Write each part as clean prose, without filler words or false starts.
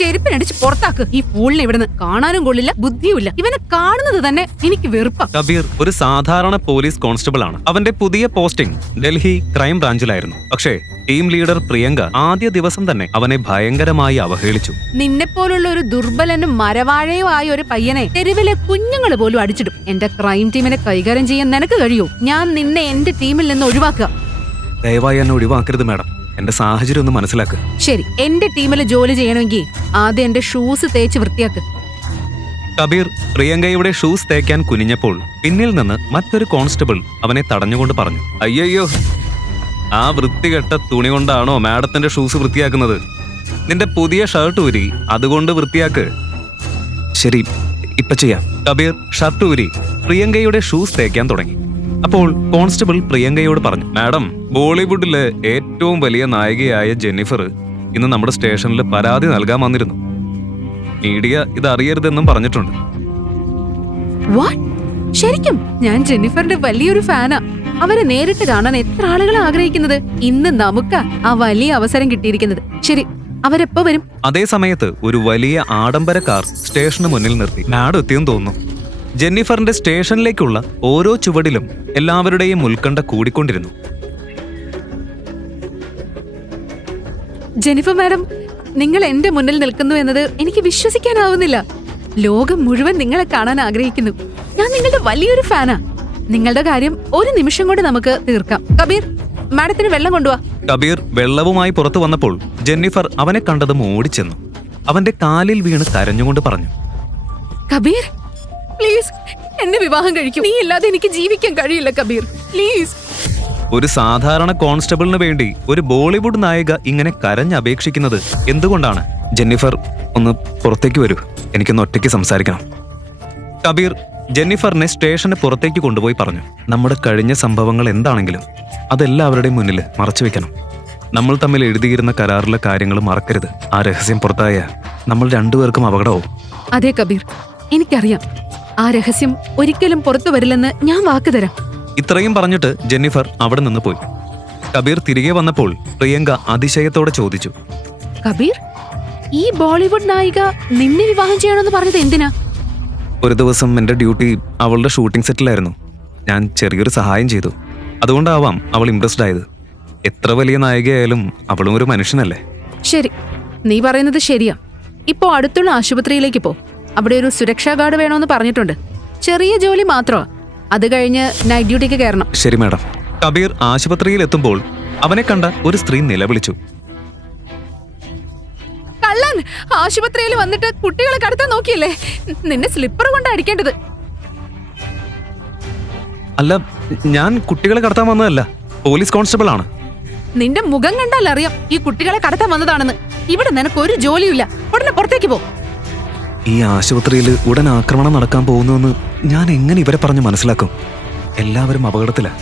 ചെരുപ്പിനടിച്ച് പുറത്താക്ക്. ഈ ഫൂളിനെ ഇവിടുന്ന് കാണാനും കൊള്ളില്ല, ബുദ്ധിയുമില്ല. ഇവനെ കാണുന്നത് തന്നെ എനിക്ക് വെറുപ്പാ. കബീർ ഒരു സാധാരണ പോലീസ് കോൺസ്റ്റബിൾ ആണ്. അവന്റെ പുതിയ പോസ്റ്റിംഗ് ഡൽഹി ക്രൈം ബ്രാഞ്ചിലായിരുന്നു. പക്ഷേ ടീം ലീഡർ പ്രിയങ്ക ആദ്യ ദിവസം തന്നെ അവനെ ഭയങ്കരമായി അവഹേളിച്ചു. നിന്നെപ്പോലുള്ള ഒരു ദുർബലനും മരവാഴയോ ആയ ഒരു പയ്യനെ തെരുവിലെ കുഞ്ഞുങ്ങൾ പോലും അടിച്ചിടും. എന്റെ ക്രൈം ടീമിനെ കൈകാര്യം ചെയ്യാൻ നിനക്ക് കഴിയോ? ഞാൻ നിന്നെ എന്റെ ടീമിൽ നിന്ന് ഒഴിവാക്കുക. ദയവായി എന്നെ ഒഴിവാക്കരുത് മാഡം. എന്റെ സാഹചര്യം ഒന്ന് മനസ്സിലാക്കുക. ശരി, എന്റെ ടീമിൽ ജോലി ചെയ്യണമെങ്കിൽ ആദ്യം എന്റെ ഷൂസ് തേച്ച് വൃത്തിയാക്ക്. കബീർ പ്രിയങ്കയുടെ ഷൂസ് തേക്കാൻ കുനിഞ്ഞപ്പോൾ പിന്നിൽ നിന്ന് മറ്റൊരു കോൺസ്റ്റബിൾ അവനെ തടഞ്ഞുകൊണ്ട് പറഞ്ഞു, അയ്യോ, ആ വൃത്തികെട്ട തുണി കൊണ്ടാണോ മാഡത്തിന്റെ ഷൂസ് വൃത്തിയാക്കുന്നത്? നിന്റെ പുതിയ ഷർട്ട് ഊരി അതുകൊണ്ട് വൃത്തിയാക്ക്. ശരി, ഇപ്പൊ ചെയ്യാം. കബീർ ഷർട്ട് ഊരി പ്രിയങ്കയുടെ ഷൂസ് തേക്കാൻ തുടങ്ങി. അപ്പോൾ കോൺസ്റ്റബിൾ പ്രിയങ്കയോട് പറഞ്ഞു, മാഡം, ബോളിവുഡിലെ ഏറ്റവും വലിയ നായികയായ ജെന്നിഫർ ഇന്ന് നമ്മുടെ സ്റ്റേഷനിൽ പരാതി നൽകാൻ വന്നിരുന്നു. മീഡിയ ഇത് അറിയരുതെന്നും പറഞ്ഞിട്ടുണ്ട്. ശരിക്കും? ഞാൻ ജെന്നിഫറിന്റെ വലിയൊരു ഫാനാ. അവരെ നേരിട്ട് കാണാൻ എത്ര ആളുകൾ ആഗ്രഹിക്കുന്നത്. ഇന്ന് നമുക്ക് ആ വലിയ അവസരം കിട്ടിയിരിക്കുന്നത്. ശരി, അവരെപ്പോ വരും? അതേ സമയത്ത് ഒരു വലിയ ആഡംബര കാർ സ്റ്റേഷന് മുന്നിൽ നിർത്തി. മാഡം എത്തിയെന്ന് തോന്നുന്നു. ജെന്നിഫറിന്റെ സ്റ്റേഷനിലേക്കുള്ള ഓരോ ചുവടിലും എല്ലാവരുടെയും ഉത്കണ്ഠ കൂടിക്കൊണ്ടിരുന്നു. ജെന്നിഫർ മാഡം, നിങ്ങൾ എന്റെ മുന്നിൽ നിൽക്കുന്നു എന്നത് എനിക്ക് വിശ്വസിക്കാനാവുന്നില്ല. ലോകം മുഴുവൻ നിങ്ങളെ കാണാൻ ആഗ്രഹിക്കുന്നു. ഞാൻ നിങ്ങളുടെ വലിയൊരു ഫാനാ. നിങ്ങളുടെ കാര്യം ഒരു നിമിഷം കൊണ്ട് നമുക്ക് തീർക്കാം. കബീർ, മാഡത്തിന് വെള്ളം കൊണ്ടുവാ. കബീർ വെള്ളവുമായി പുറത്തു വന്നപ്പോൾ ജെന്നിഫർ അവനെ കണ്ടതും ഓടിച്ചെന്നു. അവന്റെ കാലിൽ വീണ് കരഞ്ഞുകൊണ്ട് പറഞ്ഞു, കബീർ, പ്ലീസ് എന്നെ വിവാഹം കഴിക്കൂ. നീ ഇല്ലാതെ എനിക്ക് ജീവിക്കാൻ കഴിയില്ല കബീർ, പ്ലീസ്. ഒരു സാധാരണ കോൺസ്റ്റബിളിന് വേണ്ടി ഒരു ബോളിവുഡ് നായിക ഇങ്ങനെ കരഞ്ഞപേക്ഷിക്കുന്നത് എന്തുകൊണ്ടാണ്? ജെന്നിഫർ, ഒന്ന് പുറത്തേക്ക് വരൂ, എനിക്കൊന്ന് ഒറ്റയ്ക്ക് സംസാരിക്കണം. കബീർ ജെന്നിഫറിനെ സ്റ്റേഷന് പുറത്തേക്ക് കൊണ്ടുപോയി പറഞ്ഞു, നമ്മുടെ കഴിഞ്ഞ സംഭവങ്ങൾ എന്താണെങ്കിലും അതെല്ലാവരുടെയും മുന്നിൽ മറച്ചുവെക്കണം. നമ്മൾ തമ്മിൽ എഴുതിയിരുന്ന കരാറിലെ കാര്യങ്ങൾ മറക്കരുത്. ആ രഹസ്യം പുറത്തായ നമ്മൾ രണ്ടുപേർക്കും അപകടവും. അതെ കബീർ, എനിക്കറിയാം. ആ രഹസ്യം ഒരിക്കലും പുറത്തു വരില്ലെന്ന് ഞാൻ വാക്കുതരാം. ഇത്രയും പറഞ്ഞിട്ട് ജെന്നിഫർ അവിടെ നിന്ന് പോയി. കബീർ തിരികെ വന്നപ്പോൾ പ്രിയങ്ക അതിശയത്തോടെ ചോദിച്ചു, കബീർ, ഈ ബോളിവുഡ് നായിക നിന്നെ വിവാഹം ചെയ്യണമെന്ന് പറഞ്ഞത് എന്തിനാ? ഒരു ദിവസം എന്റെ ഡ്യൂട്ടി അവളുടെ ഷൂട്ടിംഗ് സെറ്റിലായിരുന്നു. ഞാൻ ചെറിയൊരു സഹായം ചെയ്തു. അതുകൊണ്ടാവാം അവൾ ഇംപ്രസ്ഡ് ആയത്. എത്ര വലിയ നായികയായാലും അവളും ഒരു മനുഷ്യനല്ലേ. ശരി, നീ പറയുന്നത് ശരിയാ. ഇപ്പോ അടുത്തുള്ള ആശുപത്രിയിലേക്ക് പോ. അവിടെ ഒരു സുരക്ഷാ ഗാർഡ് വേണമെന്ന് പറഞ്ഞിട്ടുണ്ട്. ചെറിയ ജോലി മാത്രമാ. അത് കഴിഞ്ഞ് നൈറ്റ് ഡ്യൂട്ടിക്ക് കയറണം. ശരി മാഡം. കബീർ ആശുപത്രിയിൽ എത്തുമ്പോൾ അവനെ കണ്ട ഒരു സ്ത്രീ നിലവിളിച്ചു, കള്ളൻ! ആശുപത്രിയിൽ വന്നിട്ട് കുട്ടികളെ കടത്താൻ നോക്കിയല്ലേ? നിന്നെ സ്ലിപ്പർ കൊണ്ട് അടിക്കേണ്ടത്. അല്ല, ഞാൻ കുട്ടികളെ കടത്താൻ വന്നതല്ല, പോലീസ് കോൺസ്റ്റബിൾ ആണ്. നിന്റെ മുഖം കണ്ടാൽ അറിയാം ഈ കുട്ടികളെ കടത്താൻ വന്നതാണെന്ന്. ഇവിടെ നിനക്ക് ഒരു ജോലിയില്ല. ഉടനെ പുറത്തേക്ക് പോ. ഈ ആശുപത്രിയിൽ ഉടൻ ആക്രമണം നടക്കാൻ പോകുന്നുവെന്ന് ഞാൻ എങ്ങനെ ഇവരെ പറഞ്ഞ് മനസ്സിലാക്കും? എല്ലാവരും അപകടത്തിലാ.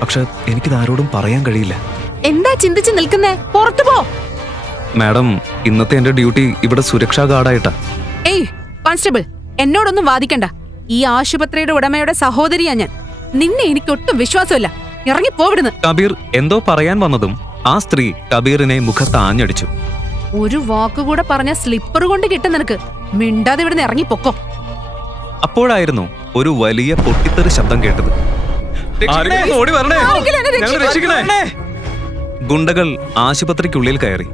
പക്ഷെ എനിക്കിതാരോടും പറയാൻ കഴിയില്ല. എന്താ ചിന്തിച്ച് നിൽക്കുന്നേ? പുറത്തു പോ. മാഡം, ഇന്നത്തെ എന്റെ ഡ്യൂട്ടി ഇവിടെ സുരക്ഷാ ഗാർഡായിട്ടാ. ഏയ് കോൺസ്റ്റബിൾ, എന്നോടൊന്നും വാദിക്കണ്ട. ഈ ആശുപത്രിയുടെ ഉടമയുടെ സഹോദരിയാ ഞാൻ. നിന്നെ എനിക്ക് ഒട്ടും വിശ്വാസമില്ല. ഇറങ്ങി പോവിടുന്ന്. കബീർ എന്തോ പറയാൻ വന്നതും ആ സ്ത്രീ കബീറിനെ മുഖത്ത് ആഞ്ഞടിച്ചു. ഒരു വാക്കുകൂടെ പറഞ്ഞ സ്ലിപ്പർ കൊണ്ട് കിട്ടും നിനക്ക്. മിണ്ടാതെ ഇവിടുന്ന് ഇറങ്ങി പൊക്കോ. അപ്പോഴായിരുന്നു ഒരു വലിയ പൊട്ടിത്തെറി ശബ്ദം കേട്ടത്. ഗുണ്ടകൾ ആശുപത്രിക്കുള്ളിൽ കയറി.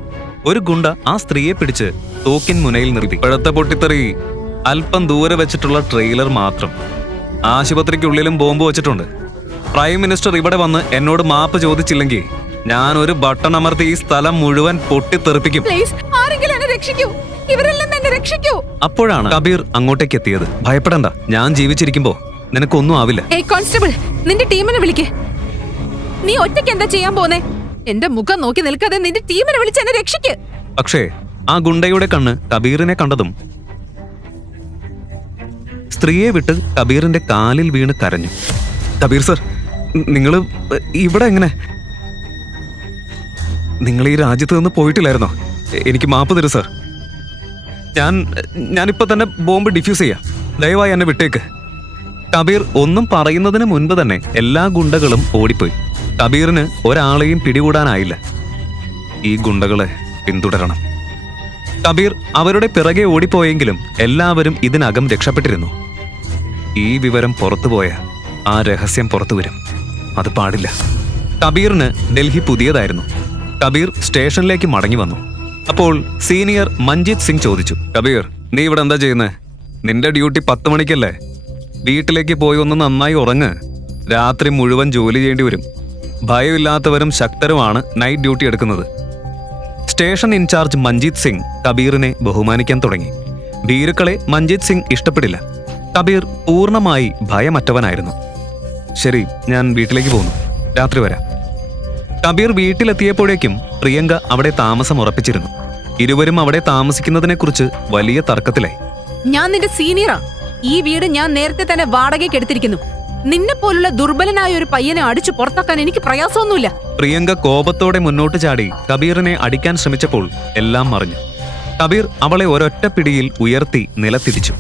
ഒരു ഗുണ്ട ആ സ്ത്രീയെ പിടിച്ച് തോക്കിൻ മുനയിൽ നിർത്തി. ഇപ്പോഴത്തെ പൊട്ടിത്തെറി അല്പം ദൂരെ വെച്ചിട്ടുള്ള ട്രെയിലർ മാത്രം. ആശുപത്രിക്കുള്ളിലും ബോംബ് വെച്ചിട്ടുണ്ട്. പ്രൈം മിനിസ്റ്റർ ഇവിടെ വന്ന് എന്നോട് മാപ്പ് ചോദിച്ചില്ലെങ്കിൽ ഞാൻ ഒരു ബട്ടൺ അമർത്തി ഈ സ്ഥലം മുഴുവൻ പൊട്ടിത്തെറിപ്പിക്കും. അപ്പോഴാണ് കബീർ അങ്ങോട്ടേക്ക് എത്തിയത്. ഭയപ്പെടണ്ട, ഞാൻ ജീവിച്ചിരിക്കുമ്പോ നിനക്കൊന്നും ആവില്ല. കോൺസ്റ്റബിൾ, നിന്റെ ടീമിനെ വിളിക്ക്. നീ ഒറ്റയ്ക്ക് എന്താ ചെയ്യാൻ പോന്നെ? എന്റെ മുഖം നോക്കി നിൽക്കാതെ നിന്റെ ടീമിനെ വിളിച്ച് എന്നെ രക്ഷിക്ക്. പക്ഷേ ആ ഗുണ്ടയുടെ കണ്ണ് കബീറിനെ കണ്ടതും സ്ത്രീയെ വിട്ട് കബീറിന്റെ കാലിൽ വീണ് കരഞ്ഞു. കബീർ സർ, നിങ്ങൾ ഇവിടെ എങ്ങനെ? നിങ്ങൾ ഈ രാജ്യത്ത് നിന്ന് പോയിട്ടില്ലായിരുന്നോ? എനിക്ക് മാപ്പ് തരൂ സർ. ഞാനിപ്പോ തന്നെ ബോംബ് ഡിഫ്യൂസ് ചെയ്യാം. ദയവായി എന്നെ വിട്ടേക്ക്. കബീർ ഒന്നും പറയുന്നതിന് മുൻപ് തന്നെ എല്ലാ ഗുണ്ടകളും ഓടിപ്പോയി. കബീറിന് ഒരാളെയും പിടികൂടാനായില്ല. ഈ ഗുണ്ടകളെ പിന്തുടരണം. കബീർ അവരുടെ പിറകെ ഓടിപ്പോയെങ്കിലും എല്ലാവരും ഇതിനകം രക്ഷപ്പെട്ടിരുന്നു. ഈ വിവരം പുറത്തുപോയ ആ രഹസ്യം പുറത്തു വരും. അത് പാടില്ല. കബീറിന് ഡൽഹി പുതിയതായിരുന്നു. കബീർ സ്റ്റേഷനിലേക്ക് മടങ്ങി വന്നു. അപ്പോൾ സീനിയർ മഞ്ജിത് സിംഗ് ചോദിച്ചു, കബീർ, നീ ഇവിടെ എന്താ ചെയ്യുന്നത്? നിന്റെ ഡ്യൂട്ടി 10 മണിക്കല്ലേ? വീട്ടിലേക്ക് പോയി ഒന്ന് നന്നായി ഉറങ്ങ്. രാത്രി മുഴുവൻ ജോലി ചെയ്യേണ്ടി വരും. ഭയമില്ലാത്തവരും ശക്തരുമാണ് നൈറ്റ് ഡ്യൂട്ടി എടുക്കുന്നത്. സ്റ്റേഷൻ ഇൻചാർജ് മഞ്ജിത് സിംഗ് കബീറിനെ ബഹുമാനിക്കാൻ തുടങ്ങി. ഭീരുക്കളെ മഞ്ജിത് സിംഗ് ഇഷ്ടപ്പെടില്ല. കബീർ പൂർണ്ണമായി ഭയമറ്റവനായിരുന്നു. ശരി, ഞാൻ വീട്ടിലേക്ക് പോകുന്നു. രാത്രി വരാം. കബീർ വീട്ടിലെത്തിയപ്പോഴേക്കും പ്രിയങ്ക അവിടെ താമസം ഉറപ്പിച്ചിരുന്നു. ഇരുവരും അവിടെ താമസിക്കുന്നതിനെക്കുറിച്ച് വലിയ തർക്കത്തിലായി. ഞാൻ നിന്റെ സീനിയറാ. ഈ വീട് ഞാൻ നേരത്തെ തന്നെ വാടകയ്ക്ക് എടുത്തിരിക്കുന്നു. നിന്നെ പോലുള്ള ദുർബലനായ ഒരു പയ്യനെ അടിച്ചു പുറത്താക്കാൻ എനിക്ക് പ്രയാസമൊന്നുമില്ല. പ്രിയങ്ക കോപത്തോടെ മുന്നോട്ട് ചാടി കബീറിനെ അടിക്കാൻ ശ്രമിച്ചപ്പോൾ എല്ലാം മറിഞ്ഞു. കബീർ അവളെ ഒരൊറ്റ പിടിയിൽ ഉയർത്തി നിലത്തിരിച്ചു.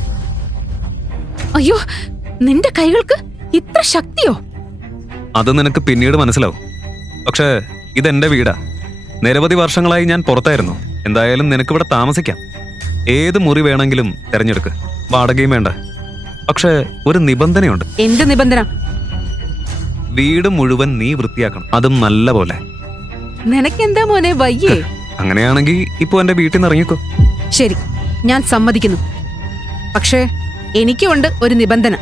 അയ്യോ, നിന്റെ കൈകൾക്ക് ഇത്ര ശക്തിയോ? അത് നിനക്ക് പിന്നീട് മനസ്സിലാവും. പക്ഷേ ഇതെന്റെ വീടാ. നിരവധി വർഷങ്ങളായി ഞാൻ പുറത്തായിരുന്നു. എന്തായാലും നിനക്കിവിടെ താമസിക്കാം. ഏത് മുറി വേണമെങ്കിലും തിരഞ്ഞെടുക്ക്. വാടകയും വേണ്ട. പക്ഷേ ഒരു നിബന്ധനയുണ്ട്. എന്ത് നിബന്ധന? വീട് മുഴുവൻ നീ വൃത്തിയാക്കണം. അതും നല്ല പോലെ. നിനക്കെന്താ മോനെ വയ്യേ? അങ്ങനെയാണെങ്കിൽ ഇപ്പൊ എന്റെ വീട്ടിൽ നിന്ന് ഇറങ്ങിക്കോ. ശരി, ഞാൻ സമ്മതിക്കുന്നു. പക്ഷേ എനിക്കുണ്ട് ഒരു നിബന്ധന.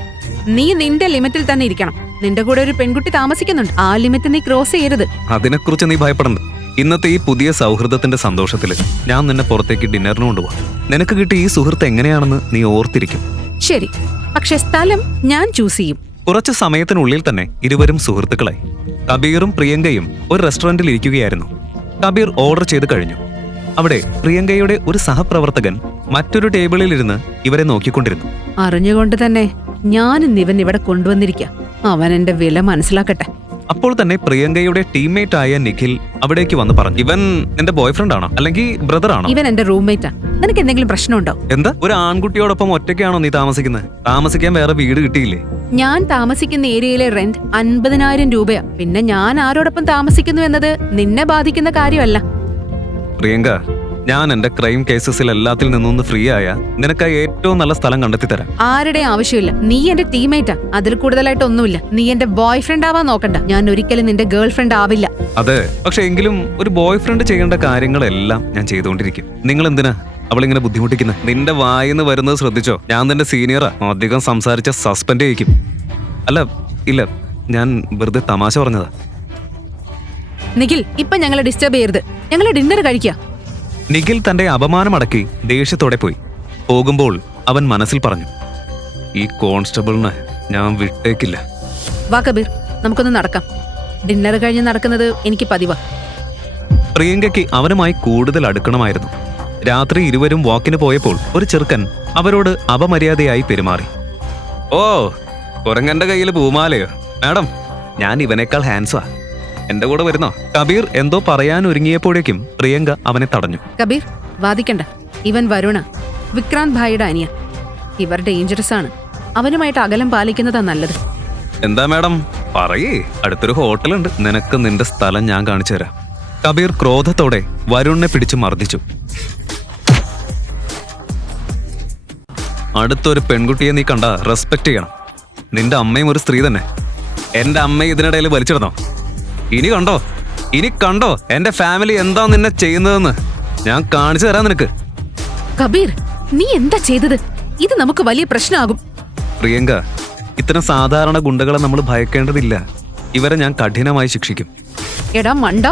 നീ നിന്റെ ലിമിറ്റിൽ തന്നെ ഇരിക്കണം. നിന്റെ കൂടെ ഒരു പെൺകുട്ടി താമസിക്കുന്നുണ്ട്. ആ ലിമിറ്റ് നീ ക്രോസ് ചെയ്യരുത്. അതിനെക്കുറിച്ച് നീ ഭയപ്പെടണ്ട. ഇന്നത്തെ ഈ പുതിയ സൗഹൃദത്തിന്റെ സന്തോഷത്തില് ഞാൻ നിന്നെ പുറത്തേക്ക് ഡിന്നറിന് കൊണ്ടുപോവാം. നിനക്ക് കിട്ടിയ ഈ സുഹൃത്ത് എങ്ങനെയാണെന്ന് നീ ഓർത്തിരിക്കും. ശരി, പക്ഷെ സ്ഥലം ഞാൻ ചൂസ് ചെയ്യും. കുറച്ചു സമയത്തിനുള്ളിൽ തന്നെ ഇരുവരും സുഹൃത്തുക്കളായി. കബീറും പ്രിയങ്കയും ഒരു റെസ്റ്റോറന്റിൽ ഇരിക്കുകയായിരുന്നു. കബീർ ഓർഡർ ചെയ്ത് കഴിഞ്ഞു. അവിടെ പ്രിയങ്കയുടെ ഒരു സഹപ്രവർത്തകൻ മറ്റൊരു ടേബിളിൽ ഇരുന്ന് ഇവരെ നോക്കിക്കൊണ്ടിരുന്നു. അറിഞ്ഞുകൊണ്ട് തന്നെ ഞാനും ഇവൻ ഇവിടെ കൊണ്ടുവന്നിരിക്കാം. അവൻ എന്റെ വില മനസ്സിലാക്കട്ടെ. അപ്പോൾ തന്നെ പ്രിയങ്കയുടെ ടീംമേറ്റ് ആയ നിഖിൽ അവിടേക്ക് വന്ന് പറഞ്ഞു, ഇവൻ എന്റെ ബോയ്ഫ്രണ്ട് ആണോ അല്ലെങ്കിൽ ബ്രദർ ആണോ? ഇവൻ എന്റെ റൂംമേറ്റാ. നിനക്ക് എന്തെങ്കിലും പ്രശ്നമുണ്ടോ? എന്താ, ഒരു ആൺകുട്ടിയോടൊപ്പം ഒറ്റയ്ക്കാണോ നീ താമസിക്കുന്നത്? താമസിക്കാൻ വേറെ വീട് കിട്ടിയില്ലേ? ഞാൻ താമസിക്കുന്ന ഏരിയയിലെ റെന്റ് 50,000 രൂപയാ. പിന്നെ ഞാൻ ആരോടൊപ്പം താമസിക്കുന്നു എന്നത് നിന്നെ ബാധിക്കുന്ന കാര്യമല്ല. പ്രിയങ്ക, ഞാൻ എന്റെ ക്രൈം കേസസിൽ എല്ലാത്തിൽ നിന്നൊന്ന് ഫ്രീ ആയ നിനക്ക് ഏറ്റവും നല്ല സ്ഥലം കണ്ടെത്തി തരാം. ആരുടെ ആവശ്യമില്ല. നീ എന്റെ ടീംമേറ്റാ. അതിൽ കൂടുതലായിട്ട് ഒന്നുമില്ല. നീ എന്റെ ബോയ് ഫ്രണ്ട് ആവാൻ നോക്കണ്ട. ഞാൻ ഒരിക്കലും നിന്റെ ഗേൾ ഫ്രണ്ട് ആവില്ല. അതെ, പക്ഷെ എങ്കിലും ഒരു ബോയ് ഫ്രണ്ട് ചെയ്യേണ്ട കാര്യങ്ങളെല്ലാം ഞാൻ ചെയ്തുകൊണ്ടിരിക്കും. നിങ്ങൾ എന്തിനാ അവളിങ്ങനെ ബുദ്ധിമുട്ടിക്കുന്നത്? നിന്റെ വായിന്ന് വരുന്നത് ശ്രദ്ധിച്ചോ? ഞാൻ നിന്റെ സീനിയറാ. അധികം സംസാരിച്ച സസ്പെൻഡ് ചെയ്യിക്കും. അല്ല, ഇല്ല, ഞാൻ വെറുതെ തമാശ പറഞ്ഞതാ. നിഖിൽ, ഇപ്പൊ ഞങ്ങളെ ഡിസ്റ്റർബ് ചെയ്യരുത്. ഞങ്ങള് ഡിന്നർ കഴിക്കാം. നിഖിൽ തന്റെ അപമാനമടക്കി ദേഷ്യത്തോടെ പോയി. പോകുമ്പോൾ അവൻ മനസ്സിൽ പറഞ്ഞു, ഈ കോൺസ്റ്റബിളിനെ ഞാൻ വിട്ടേക്കില്ല. വാ കബീർ, നമുക്കൊന്ന് നടക്കാം. ഡിന്നർ കഴിഞ്ഞ് നടക്കുന്നത് എനിക്ക് പതിവാ. പ്രിയങ്കയ്ക്ക് അവനുമായി കൂടുതൽ അടുക്കണമായിരുന്നു. രാത്രി ഇരുവരും വാക്കിന് പോയപ്പോൾ ഒരു ചെറുക്കൻ അവരോട് അപമര്യാദയായി പെരുമാറി. ഓ, കുരങ്ങന്റെ കയ്യിൽ പൂമാലയോ? മാഡം, ഞാൻ ഇവനേക്കാൾ ഹാൻഡ്സാ. എന്റെ കൂടെ വരുന്നോ? കബീർ എന്തോ പറയാൻ ഒരുങ്ങിയപ്പോഴേക്കും പ്രിയങ്ക അവനെ തടഞ്ഞു. കബീർ, വാദിക്കണ്ട. ഇവൻ വരുണ, വിക്രാന്ത് ഭായിയുടെ അനിയ. ഇവർ ഡേഞ്ചറസ് ആണ്. അവനുമായിട്ട് അകലം പാലിക്കുന്നതാ നല്ലത്. എന്താ മാഡം, പറയേ. അടുത്തൊരു ഹോട്ടലുണ്ട്. നിനക്ക് നിന്റെ സ്ഥലം ഞാൻ കാണിച്ചു തരാം. കബീർ ക്രോധത്തോടെ വരുണിനെ പിടിച്ചു മർദ്ദിച്ചു. അടുത്തൊരു പെൺകുട്ടിയെ നീ കണ്ട റെസ്പെക്ട് ചെയ്യണം. നിന്റെ അമ്മയും ഒരു സ്ത്രീ തന്നെ. എന്റെ അമ്മയെ ഇതിനിടയിൽ വലിച്ചിടണോ? ഇനി കണ്ടോ എന്റെ ഫാമിലി എന്താ നിന്നെ ചെയ്യുന്നതെന്ന് ഞാൻ കാണിച്ചു തരാം നിനക്ക്. കബീർ, നീ എന്താ ചെയ്തത്? ഇത് നമുക്ക് വലിയ പ്രശ്നമാകും. പ്രിയങ്ക, ഇത്തരം സാധാരണ ഗുണ്ടകളെ നമ്മൾ ഭയക്കേണ്ടതില്ല. ഇവരെ ഞാൻ കഠിനമായി ശിക്ഷിക്കും. എടാ മണ്ട,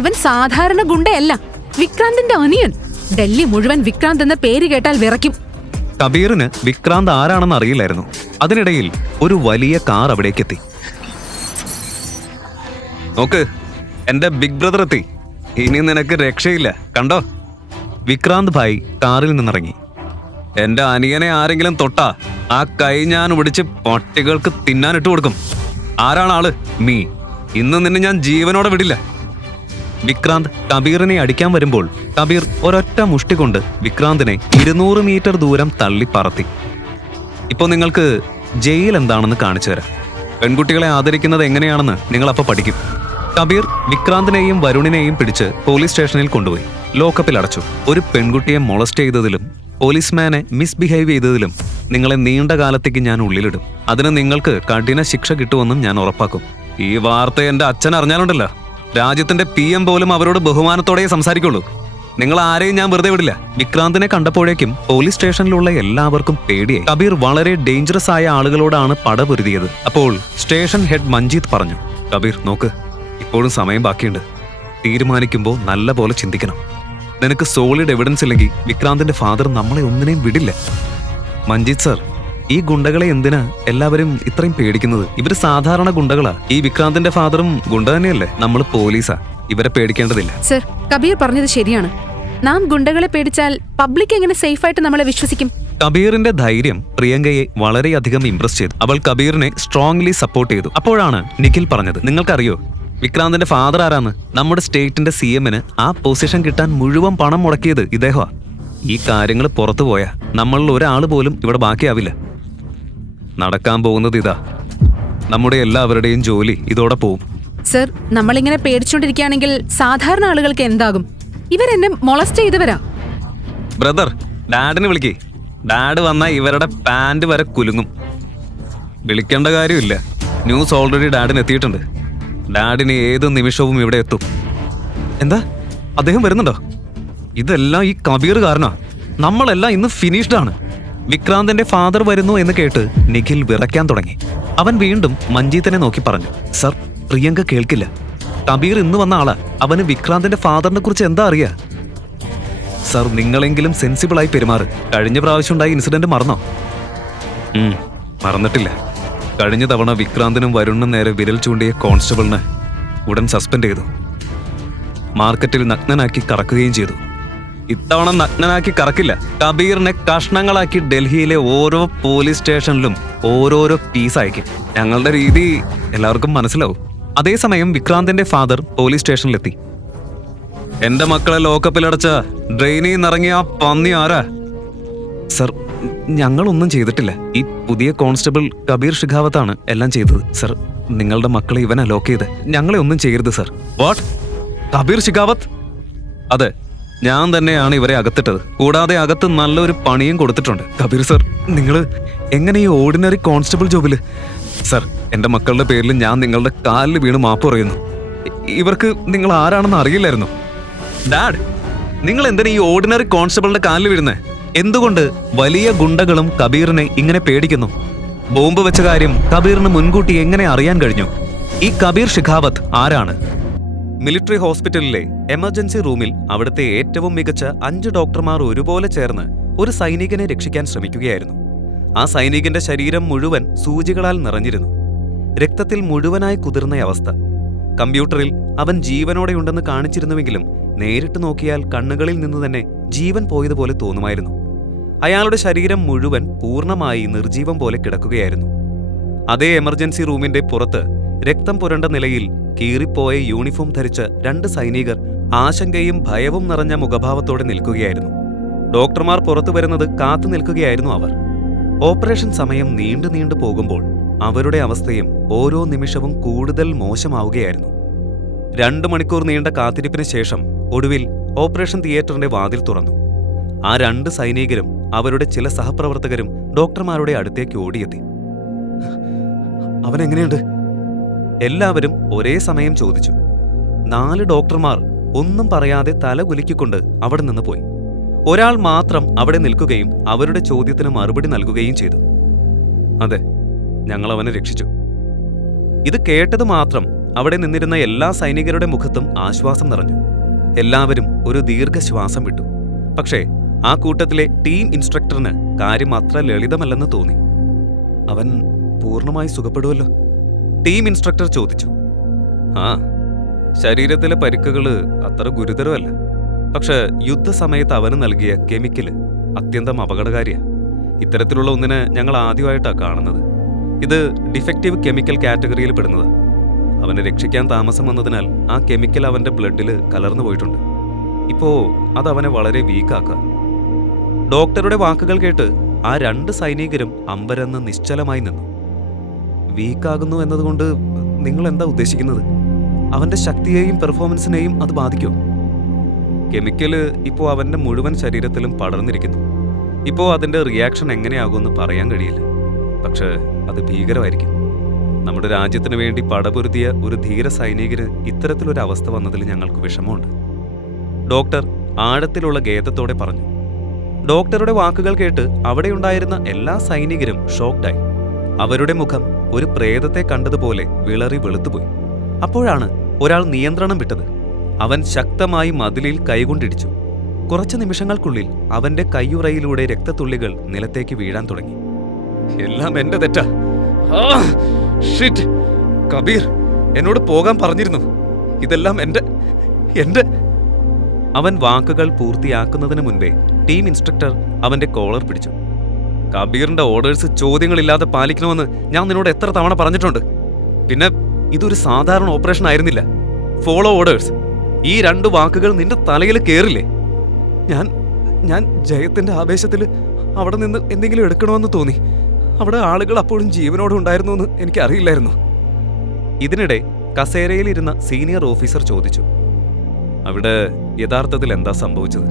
ഇവൻ സാധാരണ ഗുണ്ടയല്ല. വിക്രാന്തിന്റെ അനിയൻ. ഡൽഹി മുഴുവൻ വിക്രാന്ത് എന്ന പേര് കേട്ടാൽ വിറയ്ക്കും. കബീറിന് വിക്രാന്ത് ആരാണെന്ന് അറിയില്ലായിരുന്നു. അതിനിടയിൽ ഒരു വലിയ കാർ അവിടേക്കെത്തി. നോക്ക്, എന്റെ ബിഗ് ബ്രദർ എത്തി. ഇനി നിനക്ക് രക്ഷയില്ല. കണ്ടോ? വിക്രാന്ത് ഭായ് കാറിൽ നിന്നിറങ്ങി. എന്റെ അനിയനെ ആരെങ്കിലും തൊട്ടാ ആ കൈ ഞാൻ പിടിച്ച് പട്ടികൾക്ക് തിന്നാനിട്ട് കൊടുക്കും. ആരാണ് ആള്? നീ. ഇന്ന് നിന്നെ ഞാൻ ജീവനോടെ വിടില്ല. വിക്രാന്ത് കബീറിനെ അടിക്കാൻ വരുമ്പോൾ കബീർ ഒരൊറ്റ മുഷ്ടി കൊണ്ട് വിക്രാന്തിനെ 200 മീറ്റർ ദൂരം തള്ളി പറത്തി. ഇപ്പൊ നിങ്ങൾക്ക് ജയിൽ എന്താണെന്ന് കാണിച്ചു തരാം. പെൺകുട്ടികളെ ആദരിക്കുന്നത് എങ്ങനെയാണെന്ന് നിങ്ങൾ അപ്പൊ പഠിക്കും. കബീർ വിക്രാന്തിനെയും വരുണിനെയും പിടിച്ച് പോലീസ് സ്റ്റേഷനിൽ കൊണ്ടുപോയി. ലോക്കപ്പിൽ അടച്ചു. ഒരു പെൺകുട്ടിയെ മൊളസ്റ്റ് ചെയ്തതിലും പോലീസ്മാനെ മിസ്ബിഹേവ് ചെയ്തതിലും നിങ്ങളെ നീണ്ട കാലത്തേക്ക് ഞാൻ ഉള്ളിലിടും. അതിന് നിങ്ങൾക്ക് കഠിന ശിക്ഷ കിട്ടുമെന്നും ഞാൻ ഉറപ്പാക്കും. ഈ വാർത്ത എന്റെ അച്ഛൻ അറിഞ്ഞാലുണ്ടല്ലോ, രാജ്യത്തിന്റെ PM പോലും അവരോട് ബഹുമാനത്തോടെ സംസാരിക്കുള്ളൂ. നിങ്ങൾ ആരെയും ഞാൻ വെറുതെ വിടില്ല. വിക്രാന്തിനെ കണ്ടപ്പോഴേക്കും പോലീസ് സ്റ്റേഷനിലുള്ള എല്ലാവർക്കും പേടിയായി. കബീർ വളരെ ഡേഞ്ചറസ് ആയ ആളുകളോടാണ് പടപൊരുതിയത്. അപ്പോൾ സ്റ്റേഷൻ ഹെഡ് മഞ്ജീത് പറഞ്ഞു, കബീർ നോക്ക്, ഇപ്പോഴും സമയം ബാക്കിയുണ്ട്. തീരുമാനിക്കുമ്പോൾ നല്ല പോലെ ചിന്തിക്കണം. നിനക്ക് സോളിഡ് എവിഡൻസ് ഇല്ലെങ്കിൽ വിക്രാന്തിന്റെ ഫാദർ നമ്മളെ ഒന്നിനെയും വിടില്ല. മഞ്ജീത് സർ, ഈ ഗുണ്ടകളെ എന്തിനാ എല്ലാവരും ഇത്രയും പേടിക്കുന്നത്? ഇവര് സാധാരണ ഗുണ്ടകളാ. ഈ വിക്രാന്തിന്റെ ഫാദറും ഗുണ്ട തന്നെയല്ലേ. നമ്മൾ പോലീസാ, ഇവരെ പേടിക്കേണ്ടതില്ല. സർ, കബീർ പറഞ്ഞത് ശരിയാണ്. നാം ഗുണ്ടകളെ പേടിച്ചാൽ പബ്ലിക് എങ്ങനെ സേഫായിട്ട് നമ്മളെ വിശ്വസിക്കും? കബീറിന്റെ ധൈര്യം പ്രിയങ്കയെ വളരെയധികം ഇംപ്രസ് ചെയ്തു. അവൾ കബീറിനെ സ്ട്രോങ്ലി സപ്പോർട്ട് ചെയ്തു. അപ്പോഴാണ് നിഖിൽ പറഞ്ഞത്, നിങ്ങൾക്കറിയോ വിക്രാന്തിന്റെ ഫാദർ ആരാന്ന്? നമ്മുടെ സ്റ്റേറ്റിന്റെ CM-ന് ആ പൊസിഷൻ കിട്ടാൻ മുഴുവൻ പണം മുടക്കിയത് ഇദ്ദേഹമാ. ഈ കാര്യങ്ങൾ പുറത്തു പോയാ നമ്മളിൽ ഒരാൾ പോലും ഇവിടെ ബാക്കിയാവില്ല. നടക്കാൻ പോകുന്നത് ഇതാ, നമ്മുടെ എല്ലാവരുടെയും ജോലി ഇതോടെ പോവും. സർ, നമ്മളിങ്ങനെ പേടിച്ചോണ്ടിരിക്കുകയാണെങ്കിൽ സാധാരണ ആളുകൾക്ക് എന്താകും? ഇവരെന്നെ മൊളസ്റ്റ് ചെയ്തവരാ. ബ്രദർ, ഡാഡിനെ വിളിക്കേ. ഡാഡ് വന്നാൽ ഇവരുടെ പാൻറ് വരെ കുലുങ്ങും. വിളിക്കേണ്ട കാര്യമില്ല, ന്യൂസ് ഓൾറെഡി ഡാഡിന് എത്തിയിട്ടുണ്ട്. ഡാഡിന് ഏത് നിമിഷവും ഇവിടെ എത്തും. എന്താ, അദ്ദേഹം വരുന്നുണ്ടോ? ഇതെല്ലാം ഈ കബീർ കാരണ. നമ്മളെല്ലാം ഇന്ന് ഫിനിഷ്ഡ് ആണ്. വിക്രാന്തിന്റെ ഫാദർ വരുന്നു എന്ന് കേട്ട് നിഖിൽ വിറയ്ക്കാൻ തുടങ്ങി. അവൻ വീണ്ടും മഞ്ജീത്തിനെ നോക്കി പറഞ്ഞു, സർ, പ്രിയങ്ക കേൾക്കില്ല. കബീർ ഇന്ന് വന്ന ആളാ. അവന് വിക്രാന്തിന്റെ ഫാദറിനെ കുറിച്ച് എന്താ അറിയാ? സർ, നിങ്ങളെങ്കിലും സെൻസിബിളായി പെരുമാറ്. കഴിഞ്ഞ പ്രാവശ്യം ഉണ്ടായ ഇൻസിഡന്റ് മറന്നോ? മറന്നിട്ടില്ല. കഴിഞ്ഞ തവണ വിക്രാന്തിനും വരുണിനും നേരെ വിരൽ ചൂണ്ടിയ കോൺസ്റ്റബിളിനെ ഉടൻ സസ്പെൻഡ് ചെയ്തു. മാർക്കറ്റിൽ നഗ്നനാക്കി കറക്കുകയും ചെയ്തു. ഇത്തവണ നഗ്നനാക്കി കറക്കില്ല. കബീറിനെ കഷ്ണങ്ങളാക്കി ഡൽഹിയിലെ ഓരോ പോലീസ് സ്റ്റേഷനിലും ഓരോരോ പീസ് അയക്കും. ഞങ്ങളുടെ രീതി എല്ലാവർക്കും മനസ്സിലാവും. അതേസമയം വിക്രാന്തിന്റെ ഫാദർ പോലീസ് സ്റ്റേഷനിലെത്തി. എന്റെ മക്കളെ ലോക്കപ്പിലടച്ച ഡ്രെയിനിൽ നിന്നിറങ്ങിയ ആ പന്നി ആരാ? സർ, ഞങ്ങളൊന്നും ചെയ്തിട്ടില്ല. ഈ പുതിയ കോൺസ്റ്റബിൾ കബീർ ഷിഖാവത്താണ് എല്ലാം ചെയ്തത്. സർ, നിങ്ങളുടെ മക്കളെ ഇവനാ ലോക്ക് ചെയ്ത്. ഞങ്ങളെ ഒന്നും ചെയ്യരുത് സർ. വാട്ട്? കബീർ ഷിഖാവത്ത്? അതെ, ഞാൻ തന്നെയാണ് ഇവരെ അകത്തിട്ടത്. കൂടാതെ അകത്ത് നല്ലൊരു പണിയും കൊടുത്തിട്ടുണ്ട്. കബീർ സർ, നിങ്ങൾ എങ്ങനെ ഈ ഓർഡിനറി കോൺസ്റ്റബിൾ ജോബില്? സർ, എന്റെ മക്കളുടെ പേരിൽ ഞാൻ നിങ്ങളുടെ കാലിൽ വീണ് മാപ്പ് പറയുന്നു. ഇവർക്ക് നിങ്ങൾ ആരാണെന്ന് അറിയില്ലായിരുന്നു. ഡാഡ്, നിങ്ങൾ എന്തിനാ ഈ ഓർഡിനറി കോൺസ്റ്റബിളിന്റെ കാലിൽ വീഴുന്നേ? എന്തുകൊണ്ട് വലിയ ഗുണ്ടകളും കബീറിനെ ഇങ്ങനെ പേടിക്കുന്നു? ബോംബ് വെച്ച കാര്യം കബീറിന് മുൻകൂട്ടി എങ്ങനെ അറിയാൻ കഴിഞ്ഞു? ഈ കബീർ ഷിഖാവത്ത് ആരാണ്? മിലിറ്ററി ഹോസ്പിറ്റലിലെ എമർജൻസി റൂമിൽ അവിടുത്തെ ഏറ്റവും മികച്ച 5 ഡോക്ടർമാർ ഒരുപോലെ ചേർന്ന് ഒരു സൈനികനെ രക്ഷിക്കാൻ ശ്രമിക്കുകയായിരുന്നു. ആ സൈനികന്റെ ശരീരം മുഴുവൻ സൂചികളാൽ നിറഞ്ഞിരുന്നു. രക്തത്തിൽ മുഴുവനായി കുതിർന്ന അവസ്ഥ. കമ്പ്യൂട്ടറിൽ അവൻ ജീവനോടെയുണ്ടെന്ന് കാണിച്ചിരുന്നുവെങ്കിലും നേരിട്ട് നോക്കിയാൽ കണ്ണുകളിൽ നിന്ന് തന്നെ ജീവൻ പോയതുപോലെ തോന്നുമായിരുന്നു. അയാളുടെ ശരീരം മുഴുവൻ പൂർണ്ണമായി നിർജീവം പോലെ കിടക്കുകയായിരുന്നു. അതേ എമർജൻസി റൂമിന്റെ പുറത്ത് രക്തം പുരണ്ട നിലയിൽ കീറിപ്പോയ യൂണിഫോം ധരിച്ച 2 സൈനികർ ആശങ്കയും ഭയവും നിറഞ്ഞ മുഖഭാവത്തോടെ നിൽക്കുകയായിരുന്നു. ഡോക്ടർമാർ പുറത്തു വരുന്നത് കാത്തു നിൽക്കുകയായിരുന്നു അവർ. ഓപ്പറേഷൻ സമയം നീണ്ടു പോകുമ്പോൾ അവരുടെ അവസ്ഥയും ഓരോ നിമിഷവും കൂടുതൽ മോശമാവുകയായിരുന്നു. 2 മണിക്കൂർ നീണ്ട കാത്തിരിപ്പിന് ശേഷം ഒടുവിൽ ഓപ്പറേഷൻ തിയേറ്ററിന്റെ വാതിൽ തുറന്നു. ആ 2 സൈനികരും അവരുടെ ചില സഹപ്രവർത്തകരും ഡോക്ടർമാരുടെ അടുത്തേക്ക് ഓടിയെത്തി. അവനെങ്ങനെയുണ്ട്? എല്ലാവരും ഒരേ സമയം ചോദിച്ചു. 4 ഡോക്ടർമാർ ഒന്നും പറയാതെ തല കുലുക്കിക്കൊണ്ട് അവിടെ നിന്ന് പോയി. ഒരാൾ മാത്രം അവിടെ നിൽക്കുകയും അവരുടെ ചോദ്യത്തിന് മറുപടി നൽകുകയും ചെയ്തു. അതെ, ഞങ്ങൾ അവനെ രക്ഷിച്ചു. ഇത് കേട്ടത് മാത്രം അവിടെ നിന്നിരുന്ന എല്ലാ സൈനികരുടെ മുഖത്തും ആശ്വാസം നിറഞ്ഞു. എല്ലാവരും ഒരു ദീർഘശ്വാസം വിട്ടു. പക്ഷേ ആ കൂട്ടത്തിലെ ടീം ഇൻസ്ട്രക്ടറിന് കാര്യം അത്ര ലളിതമല്ലെന്ന് തോന്നി. അവൻ പൂർണ്ണമായി സുഖപ്പെടുമല്ലോ? ടീം ഇൻസ്ട്രക്ടർ ചോദിച്ചു. ആ, ശരീരത്തിലെ പരിക്കുകള് അത്ര ഗുരുതരമല്ല. പക്ഷെ യുദ്ധസമയത്ത് അവന് നൽകിയ കെമിക്കല് അത്യന്തം അപകടകാരിയാ. ഇത്തരത്തിലുള്ള ഒന്നിനെ ഞങ്ങൾ ആദ്യമായിട്ടാണ് കാണുന്നത്. ഇത് ഡിഫക്റ്റീവ് കെമിക്കൽ കാറ്റഗറിയിൽ പെടുന്നത്. അവനെ രക്ഷിക്കാൻ താമസം വന്നതിനാൽ ആ കെമിക്കൽ അവന്റെ ബ്ലഡിൽ കലർന്നു പോയിട്ടുണ്ട്. ഇപ്പോ അത് അവനെ വളരെ വീക്കാക്കുക. ഡോക്ടറുടെ വാക്കുകൾ കേട്ട് ആ 2 സൈനികരും അമ്പരന്ന് നിശ്ചലമായി നിന്നു. വീക്കാകുന്നു എന്നതുകൊണ്ട് നിങ്ങൾ എന്താ ഉദ്ദേശിക്കുന്നത്? അവന്റെ ശക്തിയെയും പെർഫോമൻസിനെയും അത് ബാധിക്കോ? കെമിക്കല് ഇപ്പോൾ അവന്റെ മുഴുവൻ ശരീരത്തിലും പടർന്നിരിക്കുന്നു. ഇപ്പോൾ അതിന്റെ റിയാക്ഷൻ എങ്ങനെയാകുമെന്ന് പറയാൻ കഴിയില്ല. പക്ഷേ അത് ഭീകരമായിരിക്കും. നമ്മുടെ രാജ്യത്തിന് വേണ്ടി പടപൊരുതിയ ഒരു ധീര സൈനികന് ഇത്തരത്തിലൊരു അവസ്ഥ വന്നതിൽ ഞങ്ങൾക്ക് വിഷമമുണ്ട്. ഡോക്ടർ ആഴത്തിലുള്ള ഖേദത്തോടെ പറഞ്ഞു. ഡോക്ടറുടെ വാക്കുകൾ കേട്ട് അവിടെയുണ്ടായിരുന്ന എല്ലാ സൈനികരും ഷോക്ക്ഡായി. അവരുടെ മുഖം ഒരു പ്രേതത്തെ കണ്ടതുപോലെ വിളറി വെളുത്തുപോയി. അപ്പോഴാണ് ഒരാൾ നിയന്ത്രണം വിട്ടത്. അവൻ ശക്തമായി മതിലിൽ കൈകൊണ്ടിടിച്ചു. കുറച്ച് നിമിഷങ്ങൾക്കുള്ളിൽ അവന്റെ കയ്യുറയിലൂടെ രക്തത്തുള്ളികൾ നിലത്തേക്ക് വീഴാൻ തുടങ്ങി. എല്ലാം എന്റെ തെറ്റാ. കബീർ എന്നോട് പോകാൻ പറഞ്ഞിരുന്നു. ഇതെല്ലാം എന്റെ അവൻ വാക്കുകൾ പൂർത്തിയാക്കുന്നതിന് മുൻപേ ടീം ഇൻസ്ട്രക്ടർ അവന്റെ കോളർ പിടിച്ചു. കബീറിന്റെ ഓർഡേഴ്സ് ചോദ്യങ്ങളില്ലാതെ പാലിക്കണമെന്ന് ഞാൻ നിന്നോട് എത്ര തവണ പറഞ്ഞിട്ടുണ്ട്. പിന്നെ ഇതൊരു സാധാരണ ഓപ്പറേഷൻ ആയിരുന്നില്ല. Follow orders. ഈ 2 വാക്കുകൾ നിന്റെ തലയിൽ കേറില്ലേ? ഞാൻ ജയത്തിന്റെ ആവേശത്തിൽ അവിടെ നിന്ന് എന്തെങ്കിലും എടുക്കണമെന്ന് തോന്നി. അവിടെ ആളുകൾ അപ്പോഴും ജീവനോടെ ഉണ്ടായിരുന്നു എന്ന് എനിക്കറിയില്ലായിരുന്നു. ഇതിനിടെ കസേരയിലിരുന്ന സീനിയർ ഓഫീസർ ചോദിച്ചു, അവിടെ യഥാർത്ഥത്തിൽ എന്താ സംഭവിച്ചത്?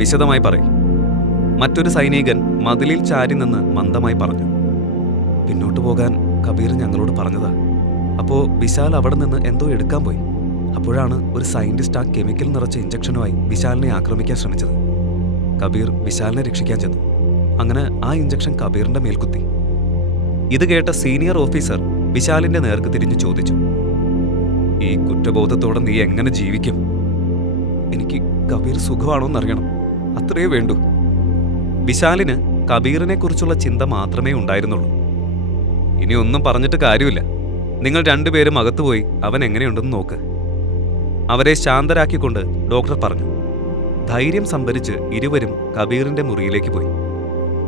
വിശദമായി പറയും. മറ്റൊരു സൈനികൻ മതിലിൽ ചാരി നിന്ന് മന്ദമായി പറഞ്ഞു. പിന്നോട്ടു പോകാൻ കബീർ ഞങ്ങളോട് പറഞ്ഞതാ. അപ്പോ വിശാൽ അവിടെ നിന്ന് എന്തോ എടുക്കാൻ പോയി. അപ്പോഴാണ് ഒരു സയന്റിസ്റ്റ് ആ കെമിക്കൽ നിറച്ച ഇഞ്ചക്ഷനുമായി വിശാലിനെ ആക്രമിക്കാൻ ശ്രമിച്ചത്. കബീർ വിശാലിനെ രക്ഷിക്കാൻ ചെന്നു. അങ്ങനെ ആ ഇഞ്ചക്ഷൻ കബീറിന്റെ മേൽ കുത്തി. ഇത് കേട്ട സീനിയർ ഓഫീസർ വിശാലിന്റെ നേർക്ക് തിരിഞ്ഞു ചോദിച്ചു, ഈ കുറ്റബോധത്തോടെ നീ എങ്ങനെ ജീവിക്കും? എനിക്ക് കബീർ സുഖമാണോന്നറിയണം, അത്രയേ വേണ്ടൂ. വിശാലിന് കബീറിനെ കുറിച്ചുള്ള ചിന്ത മാത്രമേ ഉണ്ടായിരുന്നുള്ളൂ. ഇനി ഒന്നും പറഞ്ഞിട്ട് കാര്യമില്ല. നിങ്ങൾ 2 പേരും അകത്തുപോയി അവൻ എങ്ങനെയുണ്ടെന്ന് നോക്ക്. അവരെ ശാന്തരാക്കിക്കൊണ്ട് ഡോക്ടർ പറഞ്ഞു. ധൈര്യം സംഭരിച്ച് ഇരുവരും കബീറിന്റെ മുറിയിലേക്ക് പോയി.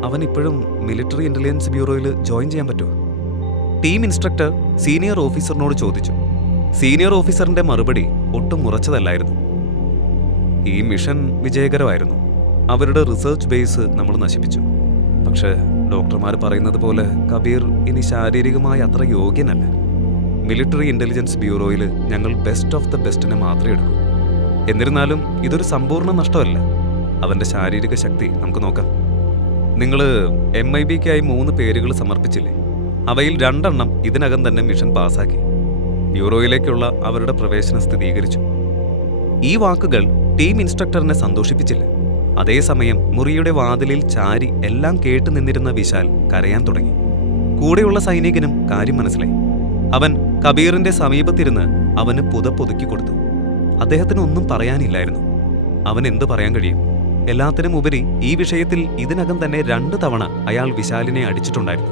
അവൻ ഇപ്പോഴും മിലിറ്ററി ഇന്റലിജൻസ് ബ്യൂറോയിൽ ജോയിൻ ചെയ്യാൻ പറ്റുമോ? ടീം ഇൻസ്ട്രക്ടർ സീനിയർ ഓഫീസറിനോട് ചോദിച്ചു. സീനിയർ ഓഫീസറിന്റെ മറുപടി ഒട്ടും ഉറച്ചതല്ലായിരുന്നു. ഈ മിഷൻ വിജയകരമായിരുന്നു. അവരുടെ റിസർച്ച് ബേസ് നമ്മൾ നശിപ്പിച്ചു. പക്ഷേ ഡോക്ടർമാർ പറയുന്നത് പോലെ കബീർ ഇനി ശാരീരികമായി അത്ര യോഗ്യനല്ല. മിലിറ്ററി ഇന്റലിജൻസ് ബ്യൂറോയിൽ ഞങ്ങൾ ബെസ്റ്റ് ഓഫ് ദ ബെസ്റ്റിനെ മാത്രമേ എടുക്കൂ. എന്നിരുന്നാലും ഇതൊരു സമ്പൂർണ്ണ നഷ്ടമല്ല. അവന്റെ ശാരീരിക ശക്തി നമുക്ക് നോക്കാം. നിങ്ങൾ MIBക്കായി 3 പേരുകൾ സമർപ്പിച്ചില്ലേ? അവയിൽ 2 എണ്ണം ഇതിനകം തന്നെ മിഷൻ പാസാക്കി. ബ്യൂറോയിലേക്കുള്ള അവരുടെ പ്രവേശനം സ്ഥിരീകരിച്ചു. ഈ വാക്കുകൾ ടീം ഇൻസ്ട്രക്ടറിനെ സന്തോഷിപ്പിച്ചില്ല. അതേസമയം മുറിയുടെ വാതിലിൽ ചാരി എല്ലാം കേട്ടു നിന്നിരുന്ന വിശാൽ കരയാൻ തുടങ്ങി. കൂടെയുള്ള സൈനികനും കാര്യം മനസ്സിലായി. അവൻ കബീറിന്റെ സമീപത്തിരുന്ന് അവന് പുതപ്പൊതുക്കി കൊടുത്തു. അദ്ദേഹത്തിന് ഒന്നും പറയാനില്ലായിരുന്നു. അവൻ എന്തു പറയാൻ കഴിയും? എല്ലാത്തിനും ഉപരി ഈ വിഷയത്തിൽ ഇതിനകം തന്നെ 2 തവണ അയാൾ വിശാലിനെ അടിച്ചിട്ടുണ്ടായിരുന്നു.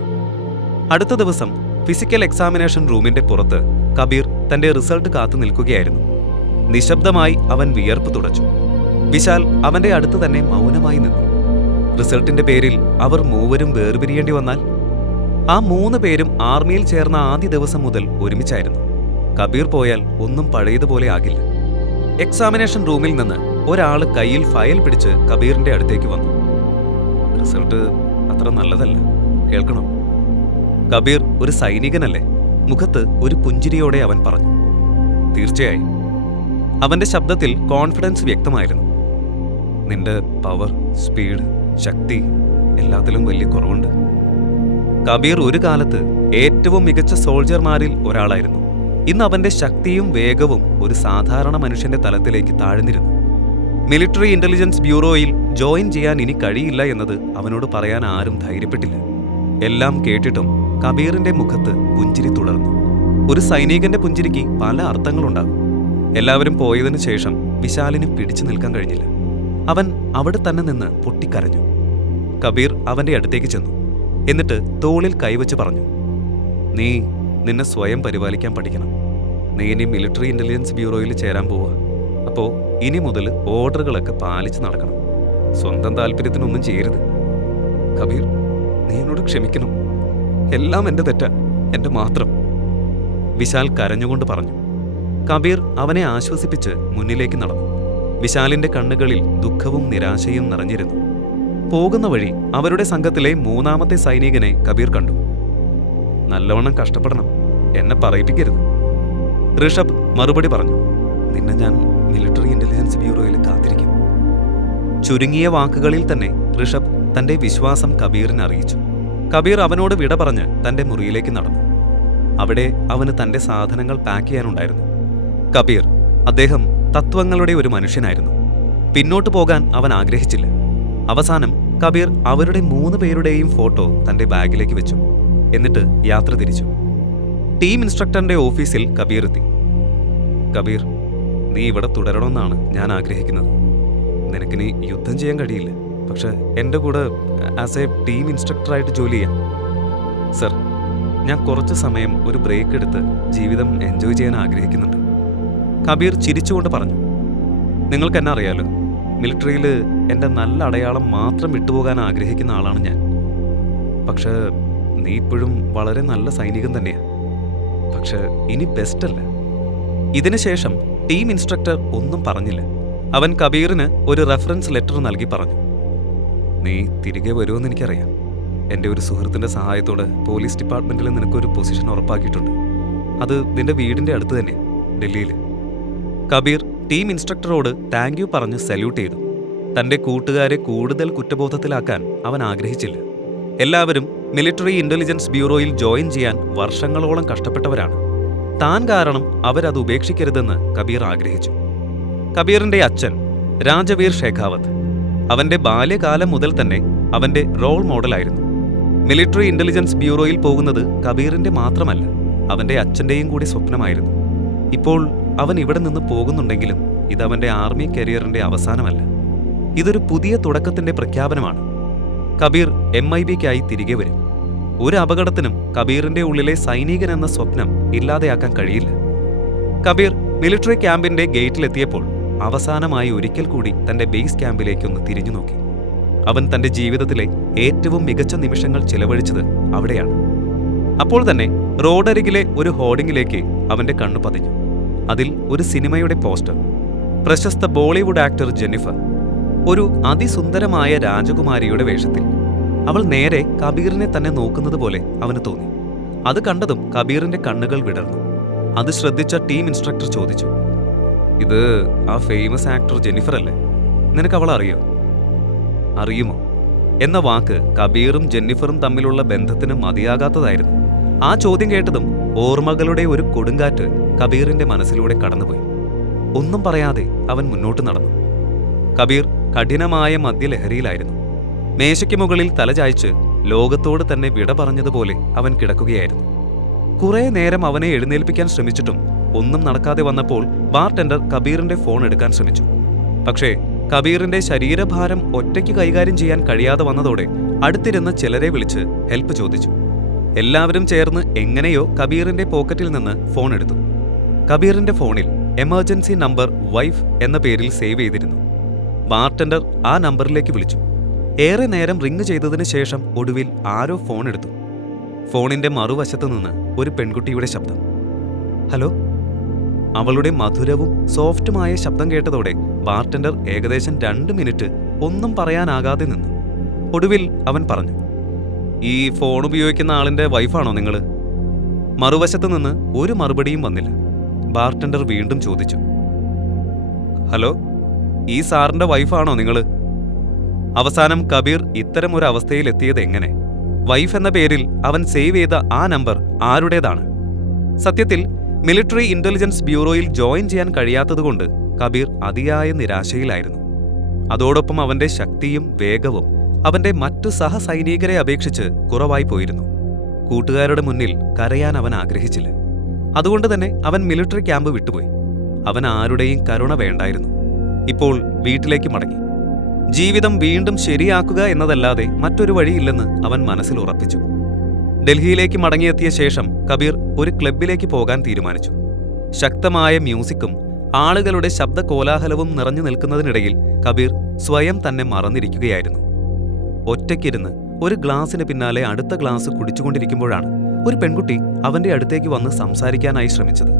അടുത്ത ദിവസം ഫിസിക്കൽ എക്സാമിനേഷൻ റൂമിന്റെ പുറത്ത് കബീർ തന്റെ റിസൾട്ട് കാത്തു നിൽക്കുകയായിരുന്നു. നിശബ്ദമായി അവൻ വിയർപ്പ് തുടച്ചു. വിശാൽ അവന്റെ അടുത്ത് തന്നെ മൗനമായി നിന്നു. റിസൾട്ടിന്റെ പേരിൽ അവർ 3 വേർപിരിയേണ്ടി വന്നാൽ? ആ 3 പേരും ആർമിയിൽ ചേർന്ന ആദ്യ ദിവസം മുതൽ ഒരുമിച്ചായിരുന്നു. കബീർ പോയാൽ ഒന്നും പഴയതുപോലെ ആകില്ല. എക്സാമിനേഷൻ റൂമിൽ നിന്ന് ഒരാൾ കയ്യിൽ ഫയൽ പിടിച്ച് കബീറിന്റെ അടുത്തേക്ക് വന്നു. റിസൾട്ട് അത്ര നല്ലതല്ല, കേൾക്കണോ? കബീർ ഒരു സൈനികനല്ലേ? മുഖത്ത് ഒരു പുഞ്ചിരിയോടെ അവൻ പറഞ്ഞു. തീർച്ചയായും. അവന്റെ ശബ്ദത്തിൽ കോൺഫിഡൻസ് വ്യക്തമായിരുന്നു. നിന്റെ പവർ, സ്പീഡ്, ശക്തി എല്ലാത്തിലും വലിയ കുറവുണ്ട്. കബീർ ഒരു കാലത്ത് ഏറ്റവും മികച്ച സോൾജർമാരിൽ ഒരാളായിരുന്നു. ഇന്ന് അവന്റെ ശക്തിയും വേഗവും ഒരു സാധാരണ മനുഷ്യന്റെ തലത്തിലേക്ക് താഴ്ന്നിരുന്നു. മിലിറ്ററി ഇന്റലിജൻസ് ബ്യൂറോയിൽ ജോയിൻ ചെയ്യാൻ ഇനി കഴിയില്ല എന്നത് അവനോട് പറയാൻ ആരും ധൈര്യപ്പെട്ടില്ല. എല്ലാം കേട്ടിട്ടും കബീറിന്റെ മുഖത്ത് പുഞ്ചിരി തുടർന്നു. ഒരു സൈനികന്റെ പുഞ്ചിരിക്ക് പല അർത്ഥങ്ങളുണ്ടാകും. എല്ലാവരും പോയതിനു ശേഷം വിശാലിന് പിടിച്ചു നിൽക്കാൻ കഴിഞ്ഞില്ല. അവൻ അവിടെ തന്നെ നിന്ന് പൊട്ടിക്കരഞ്ഞു. കബീർ അവന്റെ അടുത്തേക്ക് ചെന്നു. എന്നിട്ട് തോളിൽ കൈവച്ച് പറഞ്ഞു, നീ നിന്നെ സ്വയം പരിപാലിക്കാൻ പഠിക്കണം. നീ ഇനി മിലിറ്ററി ഇന്റലിജൻസ് ബ്യൂറോയിൽ ചേരാൻ പോവുക. അപ്പോൾ ഇനി മുതൽ ഓർഡറുകളൊക്കെ പാലിച്ച് നടക്കണം. സ്വന്തം താല്പര്യത്തിനൊന്നും ചെയ്യരുത്. കബീർ, നീ എന്നോട് ക്ഷമിക്കണം. എല്ലാം എൻ്റെ തെറ്റാ, എൻ്റെ മാത്രം. വിശാൽ കരഞ്ഞുകൊണ്ട് പറഞ്ഞു. കബീർ അവനെ ആശ്വസിപ്പിച്ച് മുന്നിലേക്ക് നടന്നു. വിശാലിന്റെ കണ്ണുകളിൽ ദുഃഖവും നിരാശയും നിറഞ്ഞിരുന്നു. പോകുന്ന വഴി അവരുടെ സംഘത്തിലെ 3ാമത്തെ സൈനികനെ കബീർ കണ്ടു. നല്ലവണ്ണം കഷ്ടപ്പെടണം, എന്നെ പറയിപ്പിക്കരുത്. ഋഷഭ് മറുപടി പറഞ്ഞു. നിന്നെ ഞാൻ മിലിറ്ററി ഇന്റലിജൻസ് ബ്യൂറോയിൽ കാത്തിരിക്കും. ചുരുങ്ങിയ വാക്കുകളിൽ തന്നെ ഋഷഭ് തന്റെ വിശ്വാസം കബീറിനെ അറിയിച്ചു. കബീർ അവനോട് വിട പറഞ്ഞ് തന്റെ മുറിയിലേക്ക് നടന്നു. അവിടെ അവന് തന്റെ സാധനങ്ങൾ പാക്ക് ചെയ്യാനുണ്ടായിരുന്നു. കബീർ, അദ്ദേഹം തത്വങ്ങളുടെ ഒരു മനുഷ്യനായിരുന്നു. പിന്നോട്ട് പോകാൻ അവൻ ആഗ്രഹിച്ചില്ല. അവസാനം കബീർ അവരുടെ 3 പേരുടെയും ഫോട്ടോ തന്റെ ബാഗിലേക്ക് വെച്ചു. എന്നിട്ട് യാത്ര തിരിച്ചു. ടീം ഇൻസ്ട്രക്ടറിന്റെ ഓഫീസിൽ കബീർ എത്തി. കബീർ, നീ ഇവിടെ തുടരണമെന്നാണ് ഞാൻ ആഗ്രഹിക്കുന്നത്. നിനക്കിനി യുദ്ധം ചെയ്യാൻ കഴിയില്ല, പക്ഷെ എൻ്റെ കൂടെ ആസ് എ ടീം ഇൻസ്ട്രക്ടറായിട്ട് ജോലി ചെയ്യാം. സർ, ഞാൻ കുറച്ച് സമയം ഒരു ബ്രേക്ക് എടുത്ത് ജീവിതം എൻജോയ് ചെയ്യാൻ ആഗ്രഹിക്കുന്നുണ്ട്. കബീർ ചിരിച്ചുകൊണ്ട് പറഞ്ഞു. നിങ്ങൾക്ക് എന്നെ അറിയാലോ, മിലിറ്ററിയിൽ എൻ്റെ നല്ല അടയാളം മാത്രം വിട്ടുപോകാൻ ആഗ്രഹിക്കുന്ന ആളാണ് ഞാൻ. പക്ഷേ നീ ഇപ്പോഴും വളരെ നല്ല സൈനികൻ തന്നെയാ. പക്ഷെ ഇനി ബെസ്റ്റല്ല. ഇതിനുശേഷം ടീം ഇൻസ്ട്രക്ടർ ഒന്നും പറഞ്ഞില്ല. അവൻ കബീറിന് ഒരു റെഫറൻസ് ലെറ്റർ നൽകി പറഞ്ഞു, നീ തിരികെ വരുമെന്ന് എനിക്കറിയാം. എൻ്റെ ഒരു സുഹൃത്തിൻ്റെ സഹായത്തോടെ പോലീസ് ഡിപ്പാർട്ട്മെൻറ്റിൽ നിനക്കൊരു പൊസിഷൻ ഉറപ്പാക്കിയിട്ടുണ്ട്. അത് നിന്റെ വീടിൻ്റെ അടുത്ത് തന്നെ, ഡൽഹിയിൽ. കബീർ ടീം ഇൻസ്ട്രക്ടറോട് താങ്ക് യു പറഞ്ഞ് സല്യൂട്ട് ചെയ്തു. തൻ്റെ കൂട്ടുകാരെ കൂടുതൽ കുറ്റബോധത്തിലാക്കാൻ അവൻ ആഗ്രഹിച്ചില്ല. എല്ലാവരും മിലിറ്ററി ഇന്റലിജൻസ് ബ്യൂറോയിൽ ജോയിൻ ചെയ്യാൻ വർഷങ്ങളോളം കഷ്ടപ്പെട്ടവരാണ്. താൻ കാരണം അവരത് ഉപേക്ഷിക്കരുതെന്ന് കബീർ ആഗ്രഹിച്ചു. കബീറിന്റെ അച്ഛൻ രാജവീർ ഷെഖാവത്ത് അവന്റെ ബാല്യകാലം മുതൽ തന്നെ അവന്റെ റോൾ മോഡലായിരുന്നു. മിലിറ്ററി ഇന്റലിജൻസ് ബ്യൂറോയിൽ പോകുന്നത് കബീറിന്റെ മാത്രമല്ല, അവന്റെ അച്ഛന്റെയും കൂടി സ്വപ്നമായിരുന്നു. ഇപ്പോൾ അവൻ ഇവിടെ നിന്ന് പോകുന്നുണ്ടെങ്കിലും ഇതവന്റെ ആർമി കരിയറിന്റെ അവസാനമല്ല. ഇതൊരു പുതിയ തുടക്കത്തിന്റെ പ്രഖ്യാപനമാണ്. കബീർ MIBക്കായി തിരികെ വരും. ഒരു അപകടത്തിനും കബീറിന്റെ ഉള്ളിലെ സൈനികൻ എന്ന സ്വപ്നം ഇല്ലാതെയാക്കാൻ കഴിയില്ല. കബീർ മിലിറ്ററി ക്യാമ്പിന്റെ ഗേറ്റിലെത്തിയപ്പോൾ അവസാനമായി ഒരിക്കൽ കൂടി തന്റെ ബേസ് ക്യാമ്പിലേക്കൊന്ന് തിരിഞ്ഞു നോക്കി. അവൻ തന്റെ ജീവിതത്തിലെ ഏറ്റവും മികച്ച നിമിഷങ്ങൾ ചിലവഴിച്ചത് അവിടെയാണ്. അപ്പോൾ തന്നെ റോഡരികിലെ ഒരു ഹോർഡിംഗിലേക്ക് അവന്റെ കണ്ണു പതിഞ്ഞു. അതിൽ ഒരു സിനിമയുടെ പോസ്റ്റർ. പ്രശസ്ത ബോളിവുഡ് ആക്ടർ ജെന്നിഫർ ഒരു അതിസുന്ദരമായ രാജകുമാരിയുടെ വേഷത്തിൽ. അവൾ നേരെ കബീറിനെ തന്നെ നോക്കുന്നത് പോലെ അവന് തോന്നി. അത് കണ്ടതും കബീറിന്റെ കണ്ണുകൾ വിടർന്നു. അത് ശ്രദ്ധിച്ച ടീം ഇൻസ്ട്രക്ടർ ചോദിച്ചു, ഇത് ആ ഫേമസ് ആക്ടർ ജെന്നിഫർ അല്ലേ? നിനക്ക് അവൾ അറിയോ? അറിയുമോ എന്ന വാക്ക് കബീറും ജെന്നിഫറും തമ്മിലുള്ള ബന്ധത്തിന് മതിയാകാത്തതായിരുന്നു. ആ ചോദ്യം കേട്ടതും ഓർമ്മകളുടെ ഒരു കൊടുങ്കാറ്റ് കബീറിന്റെ മനസ്സിലൂടെ കടന്നുപോയി. ഒന്നും പറയാതെ അവൻ മുന്നോട്ട് നടന്നു. കബീർ കഠിനമായ മദ്യലഹരിയിലായിരുന്നു. മേശയ്ക്ക് മുകളിൽ തലചായ്ച്ച് ലോകത്തോട് തന്നെ വിട പറഞ്ഞതുപോലെ അവൻ കിടക്കുകയായിരുന്നു. കുറെ നേരം അവനെ എഴുന്നേൽപ്പിക്കാൻ ശ്രമിച്ചിട്ടും ഒന്നും നടക്കാതെ വന്നപ്പോൾ ബാർടെൻഡർ കബീറിന്റെ ഫോൺ എടുക്കാൻ ശ്രമിച്ചു. പക്ഷേ കബീറിന്റെ ശരീരഭാരം ഒറ്റയ്ക്ക് കൈകാര്യം ചെയ്യാൻ കഴിയാതെ വന്നതോടെ അടുത്തിരുന്ന ചിലരെ വിളിച്ച് ഹെൽപ്പ് ചോദിച്ചു. എല്ലാവരും ചേർന്ന് എങ്ങനെയോ കബീറിന്റെ പോക്കറ്റിൽ നിന്ന് ഫോൺ എടുത്തു. കബീറിന്റെ ഫോണിൽ എമർജൻസി നമ്പർ വൈഫ് എന്ന പേരിൽ സേവ് ചെയ്തിരുന്നു. ബാർടെൻഡർ ആ നമ്പറിലേക്ക് വിളിച്ചു. ഏറെ നേരം റിംഗ് ചെയ്തതിന് ശേഷം ഒടുവിൽ ആരോ ഫോൺ എടുത്തു. ഫോണിന്റെ മറുവശത്തു നിന്ന് ഒരു പെൺകുട്ടിയുടെ ശബ്ദം. ഹലോ. അവളുടെ മധുരവും സോഫ്റ്റുമായ ശബ്ദം കേട്ടതോടെ ബാർടെൻഡർ ഏകദേശം 2 മിനിറ്റ് ഒന്നും പറയാനാകാതെ നിന്നു. ഒടുവിൽ അവൻ പറഞ്ഞു, ഈ ഫോൺ ഉപയോഗിക്കുന്ന ആളിന്റെ വൈഫാണോ നിങ്ങൾ? മറുവശത്തു നിന്ന് ഒരു മറുപടിയും വന്നില്ല. ബാർടെൻഡർ വീണ്ടും ചോദിച്ചു, ഹലോ, ഈ സാറിന്റെ വൈഫാണോ നിങ്ങൾ? അവസാനം കബീർ ഇത്തരം ഒരു അവസ്ഥയിൽ എത്തിയത് എങ്ങനെ? വൈഫ് എന്ന പേരിൽ അവൻ സേവ് ചെയ്ത ആ നമ്പർ ആരുടേതാണ്? സത്യത്തിൽ മിലിറ്ററി ഇന്റലിജൻസ് ബ്യൂറോയിൽ ജോയിൻ ചെയ്യാൻ കഴിയാത്തതുകൊണ്ട് കബീർ അതിയായ നിരാശയിലായിരുന്നു. അതോടൊപ്പം അവന്റെ ശക്തിയും വേഗവും അവന്റെ മറ്റു സഹസൈനികരെ അപേക്ഷിച്ച് കുറവായി പോയിരുന്നു. കൂട്ടുകാരുടെ മുന്നിൽ കരയാൻ അവൻ ആഗ്രഹിച്ചില്ല. അതുകൊണ്ട് തന്നെ അവൻ മിലിറ്ററി ക്യാമ്പ് വിട്ടുപോയി. അവൻ ആരുടെയും കരുണ വേണ്ടായിരുന്നു. ഇപ്പോൾ വീട്ടിലേക്ക് മടങ്ങി. ജീവിതം വീണ്ടും ശരിയാക്കുക എന്നതല്ലാതെ മറ്റൊരു വഴിയില്ലെന്ന് അവൻ മനസ്സിൽ ഉറപ്പിച്ചു. ഡൽഹിയിലേക്ക് മടങ്ങിയെത്തിയ ശേഷം കബീർ ഒരു ക്ലബിലേക്ക് പോകാൻ തീരുമാനിച്ചു. ശക്തമായ മ്യൂസിക്കും ആളുകളുടെ ശബ്ദ കോലാഹലവും നിറഞ്ഞു നിൽക്കുന്നതിനിടയിൽ കബീർ സ്വയം തന്നെ മറന്നിരിക്കുകയായിരുന്നു. ഒറ്റയ്ക്കിരുന്ന് ഒരു ഗ്ലാസിന് പിന്നാലെ അടുത്ത ഗ്ലാസ് കുടിച്ചുകൊണ്ടിരിക്കുമ്പോഴാണ് ഒരു പെൺകുട്ടി അവന്റെ അടുത്തേക്ക് വന്ന് സംസാരിക്കാനായി ശ്രമിച്ചത്.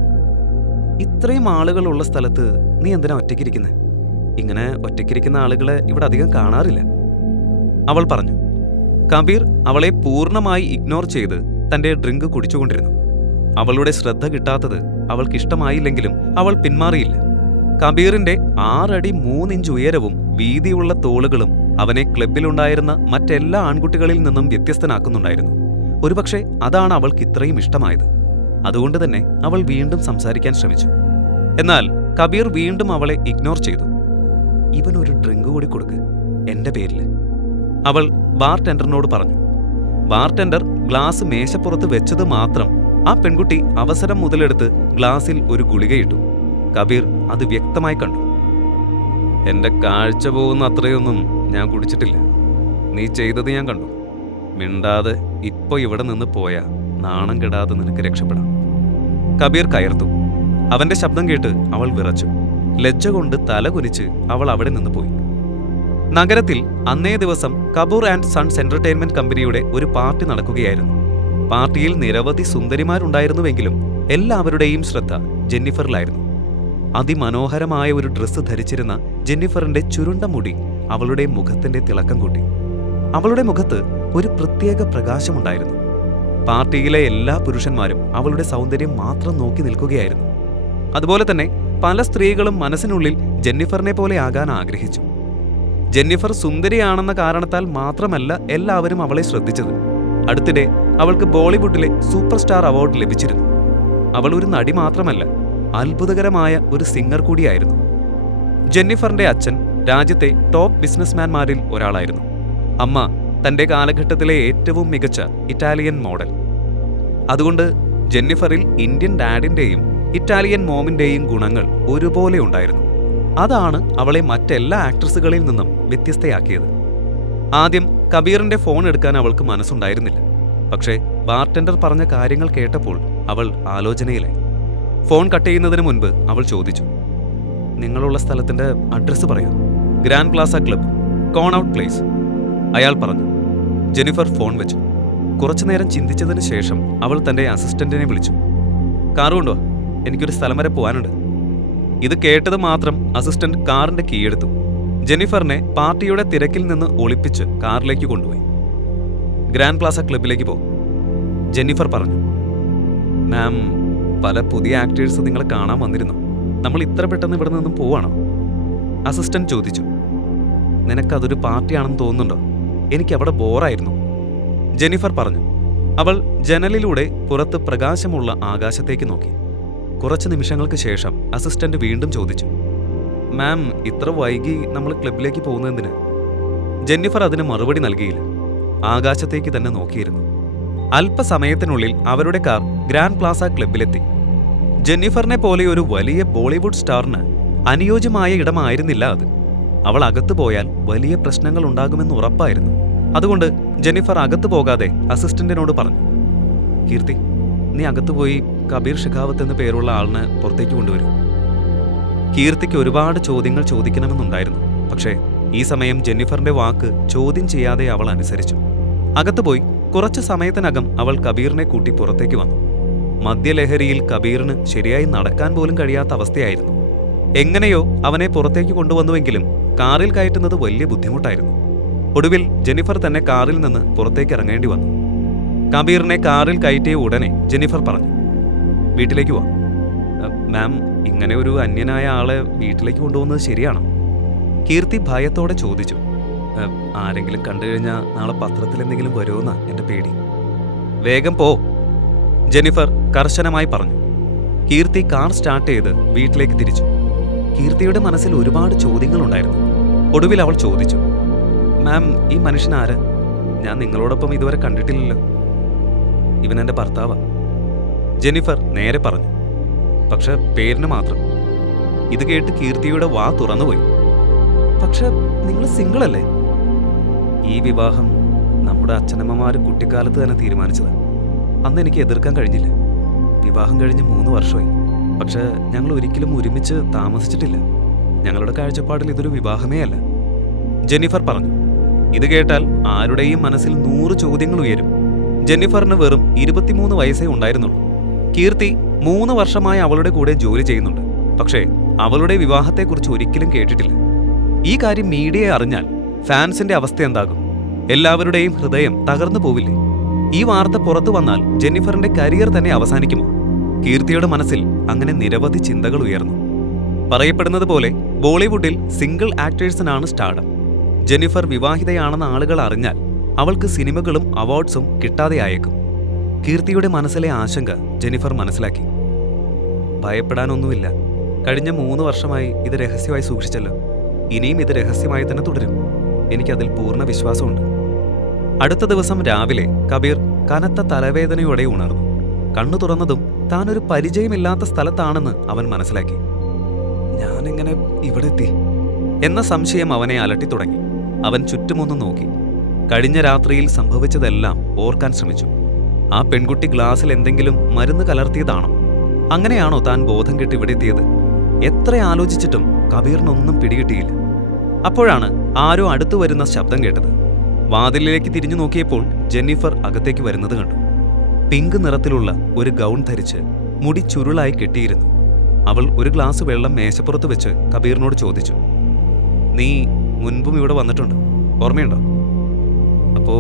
ഇത്രയും ആളുകളുള്ള സ്ഥലത്ത് നീ എന്തിനാ ഒറ്റയ്ക്കിരിക്കുന്നത്? ഇങ്ങനെ ഒറ്റയ്ക്കിരിക്കുന്ന ആളുകളെ ഇവിടെ അധികം കാണാറില്ല, അവൾ പറഞ്ഞു. കബീർ അവളെ പൂർണ്ണമായി ഇഗ്നോർ ചെയ്ത് തന്റെ ഡ്രിങ്ക് കുടിച്ചുകൊണ്ടിരുന്നു. അവളുടെ ശ്രദ്ധ കിട്ടാത്തത് അവൾക്കിഷ്ടമായില്ലെങ്കിലും അവൾ പിന്മാറിയില്ല. കബീറിന്റെ 6 അടി 3 ഇഞ്ച് ഉയരവും വീതിയുള്ള തോളുകളും അവനെ ക്ലബിലുണ്ടായിരുന്ന മറ്റെല്ലാ ആൺകുട്ടികളിൽ നിന്നും വ്യത്യസ്തനാക്കുന്നുണ്ടായിരുന്നു. ഒരുപക്ഷെ അതാണ് അവൾക്ക് ഇത്രയും ഇഷ്ടമായത്. അതുകൊണ്ട് തന്നെ അവൾ വീണ്ടും സംസാരിക്കാൻ ശ്രമിച്ചു. എന്നാൽ കബീർ വീണ്ടും അവളെ ഇഗ്നോർ ചെയ്തു. ഇവനൊരു ഡ്രിങ്ക് കൂടി കൊടുക്ക്, എന്റെ പേരിൽ, അവൾ ബാർടെൻഡറിനോട് പറഞ്ഞു. ബാർടെൻഡർ ഗ്ലാസ് മേശപ്പുറത്ത് വെച്ചത് മാത്രം ആ പെൺകുട്ടി അവസരം മുതലെടുത്ത് ഗ്ലാസിൽ ഒരു ഗുളികയിട്ടു. കബീർ അത് വ്യക്തമായി കണ്ടു. എന്റെ കാഴ്ച പോകുന്ന അത്രയൊന്നും ഞാൻ കുടിച്ചിട്ടില്ല. നീ ചെയ്തത് ഞാൻ കണ്ടു. മിണ്ടാതെ ഇപ്പൊ ഇവിടെ നിന്ന് പോയാ നാണം കെടാതെ നിനക്ക് രക്ഷപ്പെടാം. കബീർ കയർത്തു. അവന്റെ ശബ്ദം കേട്ട് അവൾ വിറച്ചു. ലജ്ജ കൊണ്ട് തല കുനിച്ച് അവൾ അവിടെ നിന്ന് പോയി. നഗരത്തിൽ അന്നേ ദിവസം കപൂർ ആൻഡ് സൺസ് എന്റർടൈൻമെന്റ് കമ്പനിയുടെ ഒരു പാർട്ടി നടക്കുകയായിരുന്നു. പാർട്ടിയിൽ നിരവധി സുന്ദരിമാരുണ്ടായിരുന്നുവെങ്കിലും എല്ലാവരുടെയും ശ്രദ്ധ ജെന്നിഫറിലായിരുന്നു. അതിമനോഹരമായ ഒരു ഡ്രസ്സ് ധരിച്ചിരുന്ന ജെന്നിഫറിന്റെ ചുരുണ്ട മുടി അവളുടെ മുഖത്തിന്റെ തിളക്കം കൂട്ടി. അവളുടെ മുഖത്ത് ഒരു പ്രത്യേക പ്രകാശമുണ്ടായിരുന്നു. പാർട്ടിയിലെ എല്ലാ പുരുഷന്മാരും അവളുടെ സൗന്ദര്യം മാത്രം നോക്കി നിൽക്കുകയായിരുന്നു. അതുപോലെ തന്നെ പല സ്ത്രീകളും മനസ്സിനുള്ളിൽ ജെന്നിഫറിനെ പോലെ ആകാൻ ആഗ്രഹിച്ചു. ജെന്നിഫർ സുന്ദരിയാണെന്ന കാരണത്താൽ മാത്രമല്ല എല്ലാവരും അവളെ ശ്രദ്ധിച്ചത്. അടുത്തിടെ അവൾക്ക് ബോളിവുഡിലെ സൂപ്പർ സ്റ്റാർ അവാർഡ് ലഭിച്ചിരുന്നു. അവൾ ഒരു നടി മാത്രമല്ല, അത്ഭുതകരമായ ഒരു സിംഗർ കൂടിയായിരുന്നു. ജെന്നിഫറിന്റെ അച്ഛൻ രാജ്യത്തെ ടോപ്പ് ബിസിനസ്മാൻമാരിൽ ഒരാളായിരുന്നു. അമ്മ തന്റെ കാലഘട്ടത്തിലെ ഏറ്റവും മികച്ച ഇറ്റാലിയൻ മോഡൽ. അതുകൊണ്ട് ജെന്നിഫറിൽ ഇന്ത്യൻ ഡാഡിന്റെയും ഇറ്റാലിയൻ മോമിന്റെയും ഗുണങ്ങൾ ഒരുപോലെ ഉണ്ടായിരുന്നു. അതാണ് അവളെ മറ്റെല്ലാ ആക്ട്രസുകളിൽ നിന്നും വ്യത്യസ്തയാക്കിയത്. ആദ്യം കബീറിന്റെ ഫോൺ എടുക്കാൻ അവൾക്ക് മനസ്സുണ്ടായിരുന്നില്ല. പക്ഷേ ബാർടെൻഡർ പറഞ്ഞ കാര്യങ്ങൾ കേട്ടപ്പോൾ അവൾ ആലോചനയിലായി. ഫോൺ കട്ട് ചെയ്യുന്നതിന് മുൻപ് അവൾ ചോദിച്ചു, നിങ്ങളുള്ള സ്ഥലത്തിന്റെ അഡ്രസ്സ് പറയൂ. Grand plaza club, Connaught Place. അയാൾ പറഞ്ഞു. ജെന്നിഫർ ഫോൺ വെച്ചു. കുറച്ചുനേരം ചിന്തിച്ചതിന് ശേഷം അവൾ തന്റെ അസിസ്റ്റന്റിനെ വിളിച്ചു. കാറുകൊണ്ടോ, എനിക്കൊരു സ്ഥലം വരെ പോകാനുണ്ട്. ഇത് കേട്ടത് മാത്രം അസിസ്റ്റന്റ് കാറിന്റെ കീ എടുത്തു. ജെന്നിഫറിനെ പാർട്ടിയുടെ തിരക്കിൽ നിന്ന് ഒളിപ്പിച്ച് കാറിലേക്ക് കൊണ്ടുപോയി. ഗ്രാൻഡ് പ്ലാസ ക്ലബിലേക്ക് പോ, ജെന്നിഫർ പറഞ്ഞു. മാം, പല പുതിയ ആക്ടേഴ്സ് നിങ്ങളെ കാണാൻ വന്നിരുന്നു. നമ്മൾ ഇത്ര പെട്ടെന്ന് ഇവിടെ നിന്നും പോവാണോ? അസിസ്റ്റന്റ് ചോദിച്ചു. നിനക്കതൊരു പാർട്ടിയാണെന്ന് തോന്നുന്നുണ്ടോ? എനിക്കവിടെ ബോറായിരുന്നു, ജെന്നിഫർ പറഞ്ഞു. അവൾ ജനലിലൂടെ പുറത്ത് പ്രകാശമുള്ള ആകാശത്തേക്ക് നോക്കി. കുറച്ച് നിമിഷങ്ങൾക്ക് ശേഷം അസിസ്റ്റന്റ് വീണ്ടും ചോദിച്ചു, മാം, ഇത്ര വൈകി നമ്മൾ ക്ലബിലേക്ക് പോകുന്നതിന്? ജെന്നിഫർ അതിന് മറുപടി നൽകിയില്ല. ആകാശത്തേക്ക് തന്നെ നോക്കിയിരുന്നു. അല്പസമയത്തിനുള്ളിൽ അവരുടെ കാർ ഗ്രാൻഡ് പ്ലാസ ക്ലബിലെത്തി. ജെന്നിഫറിനെ പോലെ ഒരു വലിയ ബോളിവുഡ് സ്റ്റാറിന് അനുയോജ്യമായ ഇടമായിരുന്നില്ല അത്. അവൾ അകത്തു പോയാൽ വലിയ പ്രശ്നങ്ങൾ ഉണ്ടാകുമെന്ന് ഉറപ്പായിരുന്നു. അതുകൊണ്ട് ജെന്നിഫർ അകത്തു പോകാതെ അസിസ്റ്റന്റിനോട് പറഞ്ഞു, കീർത്തി, നീ അകത്തുപോയി കബീർ ഷെഖാവത്ത് എന്ന പേരുള്ള ആളിനെ പുറത്തേക്ക് കൊണ്ടുവരും. കീർത്തിക്ക് ഒരുപാട് ചോദ്യങ്ങൾ ചോദിക്കണമെന്നുണ്ടായിരുന്നു. പക്ഷേ ഈ സമയം ജെന്നിഫറിന്റെ വാക്ക് ചോദ്യം ചെയ്യാതെ അവൾ അനുസരിച്ചു. അകത്തുപോയി കുറച്ചു സമയത്തിനകം അവൾ കബീറിനെ കൂട്ടി പുറത്തേക്ക് വന്നു. മദ്യലഹരിയിൽ കബീറിന് ശരിയായി നടക്കാൻ പോലും കഴിയാത്ത അവസ്ഥയായിരുന്നു. എങ്ങനെയോ അവനെ പുറത്തേക്ക് കൊണ്ടുവന്നുവെങ്കിലും കാറിൽ കയറ്റുന്നത് വലിയ ബുദ്ധിമുട്ടായിരുന്നു. ഒടുവിൽ ജെന്നിഫർ തന്നെ കാറിൽ നിന്ന് പുറത്തേക്ക് ഇറങ്ങേണ്ടി വന്നു. കബീറിനെ കാറിൽ കയറ്റിയ ഉടനെ ജെന്നിഫർ പറഞ്ഞു, വീട്ടിലേക്ക് വാ. മാം, ഇങ്ങനെ ഒരു അന്യനായ ആളെ വീട്ടിലേക്ക് കൊണ്ടുപോകുന്നത് ശരിയാണോ? കീർത്തി ഭയത്തോടെ ചോദിച്ചു. ആരെങ്കിലും കണ്ടു കഴിഞ്ഞാൽ നാളെ പത്രത്തിൽ എന്തെങ്കിലും വരുമെന്നാ എൻ്റെ പേടി. വേഗം പോ, ജെന്നിഫർ കർശനമായി പറഞ്ഞു. കീർത്തി കാർ സ്റ്റാർട്ട് ചെയ്ത് വീട്ടിലേക്ക് തിരിച്ചു. കീർത്തിയുടെ മനസ്സിൽ ഒരുപാട് ചോദ്യങ്ങളുണ്ടായിരുന്നു. ഒടുവിൽ അവൾ ചോദിച്ചു, മാം, ഈ മനുഷ്യൻ ആരാ? ഞാൻ നിങ്ങളോടൊപ്പം ഇതുവരെ കണ്ടിട്ടില്ലല്ലോ. ഇവൻ എൻ്റെ ഭർത്താവാ, ജെന്നിഫർ നേരെ പറഞ്ഞു. പക്ഷെ പേരിന് മാത്രം. ഇത് കേട്ട് കീർത്തിയുടെ വാ തുറന്നുപോയി. പക്ഷെ നിങ്ങൾ സിംഗിൾ അല്ലേ? ഈ വിവാഹം നമ്മുടെ അച്ഛനമ്മമാര് കുട്ടിക്കാലത്ത് തന്നെ തീരുമാനിച്ചത്. അന്ന് എനിക്ക് എതിർക്കാൻ കഴിഞ്ഞില്ല. വിവാഹം കഴിഞ്ഞ് 3 വർഷമായി. പക്ഷെ ഞങ്ങൾ ഒരിക്കലും ഒരുമിച്ച് താമസിച്ചിട്ടില്ല. ഞങ്ങളുടെ കാഴ്ചപ്പാടിൽ ഇതൊരു വിവാഹമേ അല്ല, ജെന്നിഫർ പറഞ്ഞു. ഇത് കേട്ടാൽ ആരുടെയും മനസ്സിൽ 100 ചോദ്യങ്ങൾ ഉയരും. ജെന്നിഫറിന് വെറും 23 വയസ്സേ ഉണ്ടായിരുന്നുള്ളൂ. കീർത്തി 3 വർഷമായി അവളുടെ കൂടെ ജോലി ചെയ്യുന്നുണ്ട്. പക്ഷേ അവളുടെ വിവാഹത്തെക്കുറിച്ച് ഒരിക്കലും കേട്ടിട്ടില്ല. ഈ കാര്യം മീഡിയ അറിഞ്ഞാൽ ഫാൻസിന്റെ അവസ്ഥ എന്താകും? എല്ലാവരുടെയും ഹൃദയം തകർന്നു പോവില്ലേ? ഈ വാർത്ത പുറത്തു വന്നാൽ ജെന്നിഫറിന്റെ കരിയർ തന്നെ അവസാനിക്കുമോ? കീർത്തിയുടെ മനസ്സിൽ അങ്ങനെ നിരവധി ചിന്തകൾ ഉയർന്നു. പറയപ്പെടുന്നത് പോലെ ബോളിവുഡിൽ സിംഗിൾ ആക്ടേഴ്സിനാണ് സ്റ്റാർഡം. ജെന്നിഫർ വിവാഹിതയാണെന്ന ആളുകൾ അറിഞ്ഞാൽ അവൾക്ക് സിനിമകളും അവാർഡ്സും കിട്ടാതെയായേക്കും. കീർത്തിയുടെ മനസ്സിലെ ആശങ്ക ജെന്നിഫർ മനസ്സിലാക്കി. ഭയപ്പെടാനൊന്നുമില്ല. കഴിഞ്ഞ 3 വർഷമായി ഇത് രഹസ്യമായി സൂക്ഷിച്ചല്ലോ. ഇനിയും ഇത് രഹസ്യമായി തന്നെ തുടരും. എനിക്കതിൽ പൂർണ്ണ വിശ്വാസമുണ്ട്. അടുത്ത ദിവസം രാവിലെ കബീർ കനത്ത തലവേദനയോടെ ഉണർന്നു. കണ്ണു തുറന്നതും താനൊരു പരിചയമില്ലാത്ത സ്ഥലത്താണെന്ന് അവൻ മനസ്സിലാക്കി. ഞാനെങ്ങനെ ഇവിടെ എത്തി എന്ന സംശയം അവനെ അലട്ടി തുടങ്ങി. അവൻ ചുറ്റുമൊന്ന് നോക്കി. കഴിഞ്ഞ രാത്രിയിൽ സംഭവിച്ചതെല്ലാം ഓർക്കാൻ ശ്രമിച്ചു. ആ പെൺകുട്ടി ഗ്ലാസ്സിൽ എന്തെങ്കിലും മരുന്ന് കലർത്തിയതാണോ? അങ്ങനെയാണോ താൻ ബോധം കെട്ട് ഇവിടെ എത്തിയത്? എത്ര ആലോചിച്ചിട്ടും കബീറിനൊന്നും പിടികിട്ടിയില്ല. അപ്പോഴാണ് ആരോ അടുത്തു വരുന്ന ശബ്ദം കേട്ടത്. വാതിലിലേക്ക് തിരിഞ്ഞു നോക്കിയപ്പോൾ ജെന്നിഫർ അകത്തേക്ക് വരുന്നത് കണ്ടു. പിങ്ക് നിറത്തിലുള്ള ഒരു ഗൗൺ ധരിച്ച് മുടി ചുരുളായി കെട്ടിയിരുന്നു. അവൾ ഒരു ഗ്ലാസ് വെള്ളം മേശപ്പുറത്ത് വെച്ച് കബീറിനോട് ചോദിച്ചു, നീ മുൻപും ഇവിടെ വന്നിട്ടുണ്ട്, ഓർമ്മയുണ്ടോ? അപ്പോ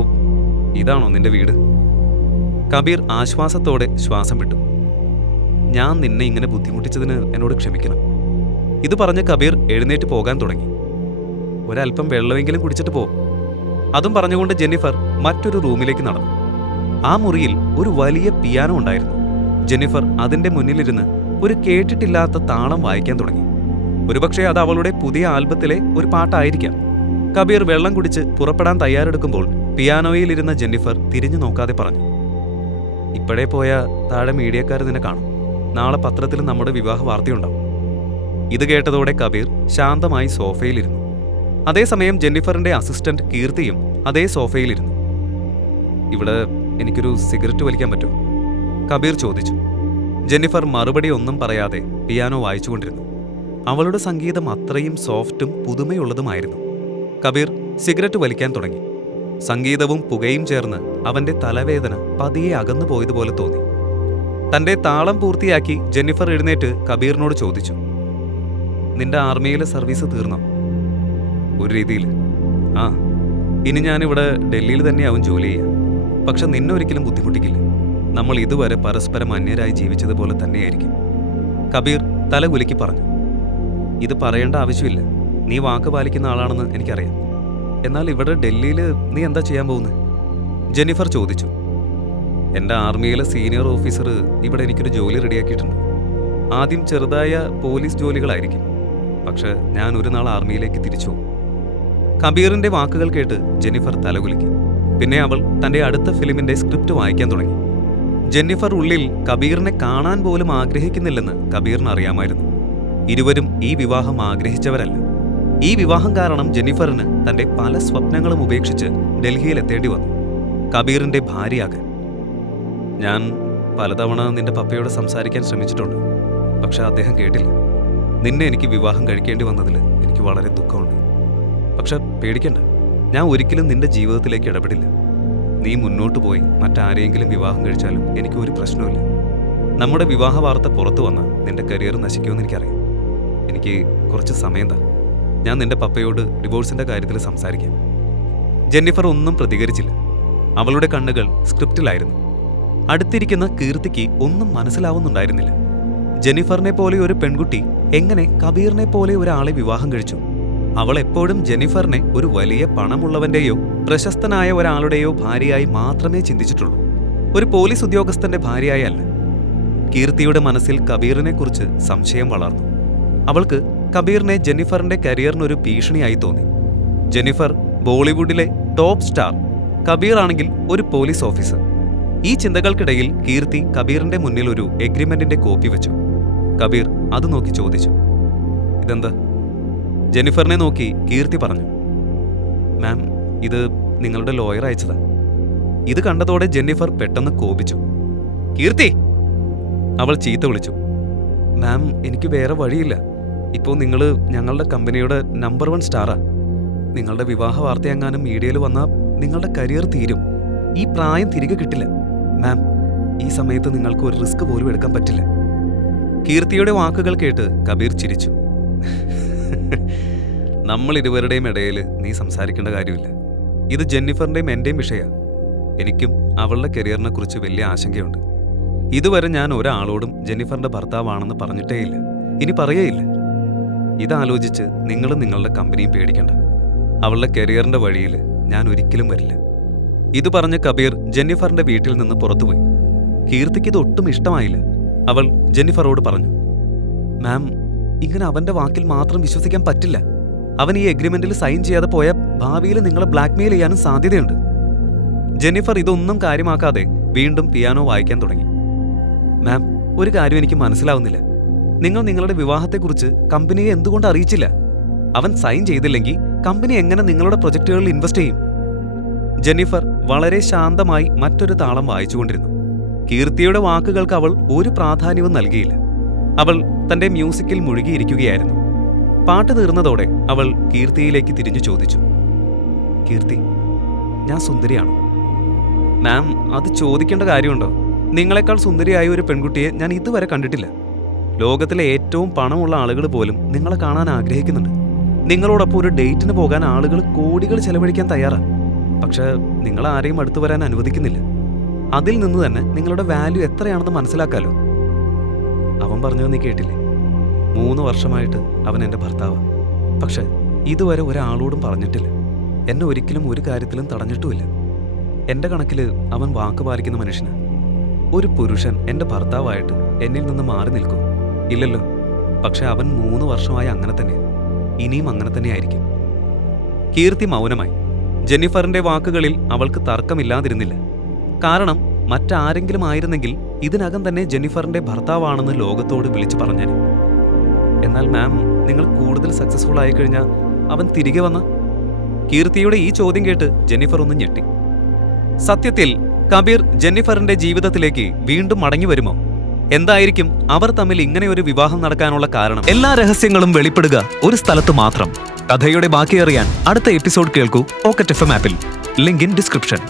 ഇതാണോ നിന്റെ വീട്? കബീർ ആശ്വാസത്തോടെ ശ്വാസം വിട്ടു. ഞാൻ നിന്നെ ഇങ്ങനെ ബുദ്ധിമുട്ടിച്ചതിന് എന്നോട് ക്ഷമിക്കണം. ഇത് പറഞ്ഞ് കബീർ എഴുന്നേറ്റ് പോകാൻ തുടങ്ങി. ഒരൽപ്പം വെള്ളമെങ്കിലും കുടിച്ചിട്ട് പോ. അതും പറഞ്ഞുകൊണ്ട് ജെന്നിഫർ മറ്റൊരു റൂമിലേക്ക് നടന്നു. ആ മുറിയിൽ ഒരു വലിയ പിയാനോ ഉണ്ടായിരുന്നു. ജെന്നിഫർ അതിന്റെ മുന്നിലിരുന്ന് ഒരു കേട്ടിട്ടില്ലാത്ത താളം വായിക്കാൻ തുടങ്ങി. ഒരുപക്ഷെ അത് അവളുടെ പുതിയ ആൽബത്തിലെ ഒരു പാട്ടായിരിക്കാം. കബീർ വെള്ളം കുടിച്ച് പുറപ്പെടാൻ തയ്യാറെടുക്കുമ്പോൾ പിയാനോയിലിരുന്ന ജെന്നിഫർ തിരിഞ്ഞു നോക്കാതെ പറഞ്ഞു, ഇപ്പോഴേ പോയ താഴെ മീഡിയക്കാർ നിന്നെ കാണും. നാളെ പത്രത്തിൽ നമ്മുടെ വിവാഹ വാർത്തയുണ്ടാവും. ഇത് കേട്ടതോടെ കബീർ ശാന്തമായി സോഫയിലിരുന്നു. അതേസമയം ജെന്നിഫറിന്റെ അസിസ്റ്റന്റ് കീർത്തിയും അതേ സോഫയിലിരുന്നു. ഇവിടെ എനിക്കൊരു സിഗരറ്റ് വലിക്കാൻ പറ്റുമോ? കബീർ ചോദിച്ചു. ജെന്നിഫർ മറുപടി ഒന്നും പറയാതെ പിയാനോ വായിച്ചുകൊണ്ടിരുന്നു. അവളുടെ സംഗീതം അത്രയും സോഫ്റ്റും പുതുമയുള്ളതുമായിരുന്നു. കബീർ സിഗരറ്റ് വലിക്കാൻ തുടങ്ങി. സംഗീതവും പുകയും ചേർന്ന് അവന്റെ തലവേദന പതിയെ അകന്നു പോയതുപോലെ തോന്നി. തന്റെ താളം പൂർത്തിയാക്കി ജെന്നിഫർ എഴുന്നേറ്റ് കബീറിനോട് ചോദിച്ചു, നിന്റെ ആർമിയിലെ സർവീസ് തീർന്നോ? ഒരു രീതിയിൽ. ആ, ഇനി ഞാനിവിടെ ഡൽഹിയിൽ തന്നെയാവും ജോലി ചെയ്യുക. പക്ഷെ നിന്നൊരിക്കലും ബുദ്ധിമുട്ടിക്കില്ല. നമ്മൾ ഇതുവരെ പരസ്പരം അന്യരായി ജീവിച്ചതുപോലെ തന്നെയായിരിക്കും. കബീർ തലകുലുക്കി പറഞ്ഞു. ഇത് പറയേണ്ട ആവശ്യമില്ല. നീ വാക്ക് പാലിക്കുന്ന ആളാണെന്ന് എനിക്കറിയാം. എന്നാൽ ഇവിടെ ഡൽഹിയിൽ നീ എന്താ ചെയ്യാൻ പോകുന്നത്? ജെന്നിഫർ ചോദിച്ചു. എൻ്റെ ആർമിയിലെ സീനിയർ ഓഫീസർ ഇവിടെ എനിക്കൊരു ജോലി റെഡിയാക്കിയിട്ടുണ്ട്. ആദ്യം ചെറുതായ പോലീസ് ജോലികളായിരിക്കും. പക്ഷെ ഞാൻ ഒരു നാൾ ആർമിയിലേക്ക് തിരിച്ചു പോകും. കബീറിന്റെ വാക്കുകൾ കേട്ട് ജെന്നിഫർ തലകുലുക്കി. പിന്നെ അവൾ തന്റെ അടുത്ത ഫിലിമിന്റെ സ്ക്രിപ്റ്റ് വായിക്കാൻ തുടങ്ങി. ജെന്നിഫർ ഉള്ളിൽ കബീറിനെ കാണാൻ പോലും ആഗ്രഹിക്കുന്നില്ലെന്ന് കബീറിന് അറിയാമായിരുന്നു. ഇരുവരും ഈ വിവാഹം ആഗ്രഹിച്ചവരല്ല. ഈ വിവാഹം കാരണം ജെന്നിഫറിന് തന്റെ പല സ്വപ്നങ്ങളും ഉപേക്ഷിച്ച് ഡൽഹിയിൽ എത്തേണ്ടി വന്നു, കബീറിന്റെ ഭാര്യയാകാൻ. ഞാൻ പലതവണ നിന്റെ പപ്പയോട് സംസാരിക്കാൻ ശ്രമിച്ചിട്ടുണ്ട്. പക്ഷെ അദ്ദേഹം കേട്ടില്ല. നിന്നെ എനിക്ക് വിവാഹം കഴിക്കേണ്ടി വന്നതിൽ എനിക്ക് വളരെ ദുഃഖമുണ്ട്. പക്ഷെ പേടിക്കണ്ട, ഞാൻ ഒരിക്കലും നിന്റെ ജീവിതത്തിലേക്ക് ഇടപെടില്ല. നീ മുന്നോട്ട് പോയി മറ്റാരെയെങ്കിലും വിവാഹം കഴിച്ചാലും എനിക്ക് ഒരു പ്രശ്നവുമില്ല. നമ്മുടെ വിവാഹ വാർത്ത പുറത്തു വന്നാൽ നിന്റെ കരിയർ നശിക്കുമെന്ന് എനിക്കറിയാം. എനിക്ക് കുറച്ച് സമയം താ. ഞാൻ നിന്റെ പപ്പയോട് ഡിവോഴ്സിന്റെ കാര്യത്തിൽ സംസാരിക്കാം. ജെന്നിഫർ ഒന്നും പ്രതികരിച്ചില്ല. അവളുടെ കണ്ണുകൾ സ്ക്രിപ്റ്റിലായിരുന്നു. അടുത്തിരിക്കുന്ന കീർത്തിക്ക് ഒന്നും മനസ്സിലാവുന്നുണ്ടായിരുന്നില്ല. ജെന്നിഫറിനെ പോലെ ഒരു പെൺകുട്ടി എങ്ങനെ കബീറിനെ പോലെ ഒരാളെ വിവാഹം കഴിച്ചു? അവൾ എപ്പോഴും ജെന്നിഫറിനെ ഒരു വലിയ പണമുള്ളവന്റെയോ പ്രശസ്തനായ ഒരാളുടെയോ ഭാര്യയായി മാത്രമേ ചിന്തിച്ചിട്ടുള്ളൂ, ഒരു പോലീസ് ഉദ്യോഗസ്ഥന്റെ ഭാര്യയായി അല്ല. കീർത്തിയുടെ മനസ്സിൽ കബീറിനെ കുറിച്ച് സംശയം വളർന്നു. അവൾക്ക് കബീറിനെ ജെന്നിഫറിന്റെ കരിയറിനൊരു ഭീഷണിയായി തോന്നി. ജെന്നിഫർ ബോളിവുഡിലെ ടോപ്പ് സ്റ്റാർ, കബീർ ആണെങ്കിൽ ഒരു പോലീസ് ഓഫീസർ. ഈ ചിന്തകൾക്കിടയിൽ കീർത്തി കബീറിന്റെ മുന്നിൽ ഒരു എഗ്രിമെന്റിന്റെ കോപ്പി വെച്ചു. കബീർ അത് നോക്കി ചോദിച്ചു, ഇതെന്താ? ജെന്നിഫറിനെ നോക്കി കീർത്തി പറഞ്ഞു, മാം, ഇത് നിങ്ങളുടെ ലോയർ അയച്ചതാ. ഇത് കണ്ടതോടെ ജെന്നിഫർ പെട്ടെന്ന് കോപിച്ചു. കീർത്തി! അവൾ ചീത്ത വിളിച്ചു. മാം, എനിക്ക് വേറെ വഴിയില്ല. ഇപ്പോൾ നിങ്ങൾ ഞങ്ങളുടെ കമ്പനിയുടെ നമ്പർ 1 സ്റ്റാറാ. നിങ്ങളുടെ വിവാഹ വാർത്തയെങ്ങാനും മീഡിയയിൽ വന്നാൽ നിങ്ങളുടെ കരിയർ തീരും. ഈ പ്രായം തിരികെ കിട്ടില്ല. മാം, ഈ സമയത്ത് നിങ്ങൾക്ക് ഒരു റിസ്ക് പോലും എടുക്കാൻ പറ്റില്ല. കീർത്തിയുടെ വാക്കുകൾ കേട്ട് കബീർ ചിരിച്ചു. നമ്മൾ ഇരുവരുടെയും ഇടയിൽ നീ സംസാരിക്കേണ്ട കാര്യമില്ല. ഇത് ജെന്നിഫറിന്റെയും എന്റെയും വിഷയമാണ്. എനിക്കും അവളുടെ കരിയറിനെ കുറിച്ച് വലിയ ആശങ്കയുണ്ട്. ഇതുവരെ ഞാൻ ഒരാളോടും ജെന്നിഫറിന്റെ ഭർത്താവാണെന്ന് പറഞ്ഞിട്ടേയില്ല, ഇനി പറയേയില്ല. ഇതാലോചിച്ച് നിങ്ങളും നിങ്ങളുടെ കമ്പനിയും പേടിക്കണ്ട. അവളുടെ കരിയറിന്റെ വഴിയിൽ ഞാൻ ഒരിക്കലും വരില്ല. ഇത് പറഞ്ഞ് കബീർ ജെന്നിഫറിന്റെ വീട്ടിൽ നിന്ന് പുറത്തുപോയി. കീർത്തിക്ക് ഇത് ഒട്ടും ഇഷ്ടമായില്ല. അവൾ ജെന്നിഫറോട് പറഞ്ഞു, മാം, ഇങ്ങനെ അവന്റെ വാക്കിൽ മാത്രം വിശ്വസിക്കാൻ പറ്റില്ല. അവൻ ഈ എഗ്രിമെന്റിൽ സൈൻ ചെയ്യാതെ പോയ ഭാവിയിൽ നിങ്ങളെ ബ്ലാക്ക്മെയിൽ ചെയ്യാനും സാധ്യതയുണ്ട്. ജെന്നിഫർ ഇതൊന്നും കാര്യമാക്കാതെ വീണ്ടും പിയാനോ വായിക്കാൻ തുടങ്ങി. മാം, ഒരു കാര്യം എനിക്ക് മനസ്സിലാവുന്നില്ല. നിങ്ങൾ നിങ്ങളുടെ വിവാഹത്തെക്കുറിച്ച് കമ്പനിയെ എന്തുകൊണ്ട് അറിയിച്ചില്ല? അവൻ സൈൻ ചെയ്തില്ലെങ്കിൽ കമ്പനി എങ്ങനെ നിങ്ങളുടെ പ്രൊജക്ടുകളിൽ ഇൻവെസ്റ്റ് ചെയ്യും? ജെന്നിഫർ വളരെ ശാന്തമായി മറ്റൊരു താളം വായിച്ചുകൊണ്ടിരുന്നു. കീർത്തിയുടെ വാക്കുകൾക്ക് അവൾ ഒരു പ്രാധാന്യവും നൽകിയില്ല. അവൾ തന്റെ മ്യൂസിക്കിൽ മുഴുകിയിരിക്കുകയായിരുന്നു. പാട്ട് തീർന്നതോടെ അവൾ കീർത്തിയിലേക്ക് തിരിഞ്ഞു ചോദിച്ചു, കീർത്തി, ഞാൻ സുന്ദരിയാണോ? മാം, അത് ചോദിക്കേണ്ട കാര്യമുണ്ടോ? നിങ്ങളെക്കാൾ സുന്ദരിയായ ഒരു പെൺകുട്ടിയെ ഞാൻ ഇതുവരെ കണ്ടിട്ടില്ല. ലോകത്തിലെ ഏറ്റവും പണമുള്ള ആളുകൾ പോലും നിങ്ങളെ കാണാൻ ആഗ്രഹിക്കുന്നുണ്ട്. നിങ്ങളോടൊപ്പം ഒരു ഡേറ്റിന് പോകാൻ ആളുകൾ കോടികൾ ചെലവഴിക്കാൻ തയ്യാറാണ്. പക്ഷെ നിങ്ങൾ ആരെയും അടുത്തു വരാൻ അനുവദിക്കുന്നില്ല. അതിൽ നിന്ന് തന്നെ നിങ്ങളുടെ വാല്യൂ എത്രയാണെന്ന് മനസ്സിലാക്കാലോ. അവൻ പറഞ്ഞത് നീ കേട്ടില്ലേ? 3 വർഷമായിട്ട് അവൻ എൻ്റെ ഭർത്താവ്. പക്ഷെ ഇതുവരെ ഒരാളോടും പറഞ്ഞിട്ടില്ല. എന്നെ ഒരിക്കലും ഒരു കാര്യത്തിലും തടഞ്ഞിട്ടുമില്ല. എൻ്റെ കണക്കിൽ അവൻ വാക്ക് പാലിക്കുന്ന മനുഷ്യനാണ്. ഒരു പുരുഷൻ എൻ്റെ ഭർത്താവായിട്ട് എന്നിൽ നിന്ന് മാറി നിൽക്കും? ഇല്ലല്ലോ. പക്ഷെ അവൻ 3 വർഷമായി അങ്ങനെ തന്നെ, ഇനിയും അങ്ങനെ തന്നെയായിരിക്കും. കീർത്തി മൗനമായി. ജെന്നിഫറിന്റെ വാക്കുകളിൽ അവൾക്ക് തർക്കമില്ലാതിരുന്നില്ല. കാരണം മറ്റാരെങ്കിലും ആയിരുന്നെങ്കിൽ ഇതിനകം തന്നെ ജെന്നിഫറിന്റെ ഭർത്താവാണെന്ന് ലോകത്തോട് വിളിച്ചു പറഞ്ഞേനെ. എന്നാൽ മാം, നിങ്ങൾ കൂടുതൽ സക്സസ്ഫുൾ ആയിക്കഴിഞ്ഞാൽ അവൻ തിരികെ വന്ന? കീർത്തിയുടെ ഈ ചോദ്യം കേട്ട് ജെന്നിഫർ ഒന്ന് ഞെട്ടി. സത്യത്തിൽ കബീർ ജെന്നിഫറിന്റെ ജീവിതത്തിലേക്ക് വീണ്ടും മടങ്ങി വരുമോ? എന്തായിരിക്കും അവർ തമ്മിൽ ഇങ്ങനെ ഒരു വിവാഹം നടക്കാനുള്ള കാരണം? എല്ലാ രഹസ്യങ്ങളും വെളിപ്പെടുക ഒരു സ്ഥലത്ത് മാത്രം. കഥയുടെ ബാക്കി അറിയാൻ അടുത്ത എപ്പിസോഡ് കേൾക്കൂ പോക്കറ്റ് FM ആപ്പിൽ. Link in description.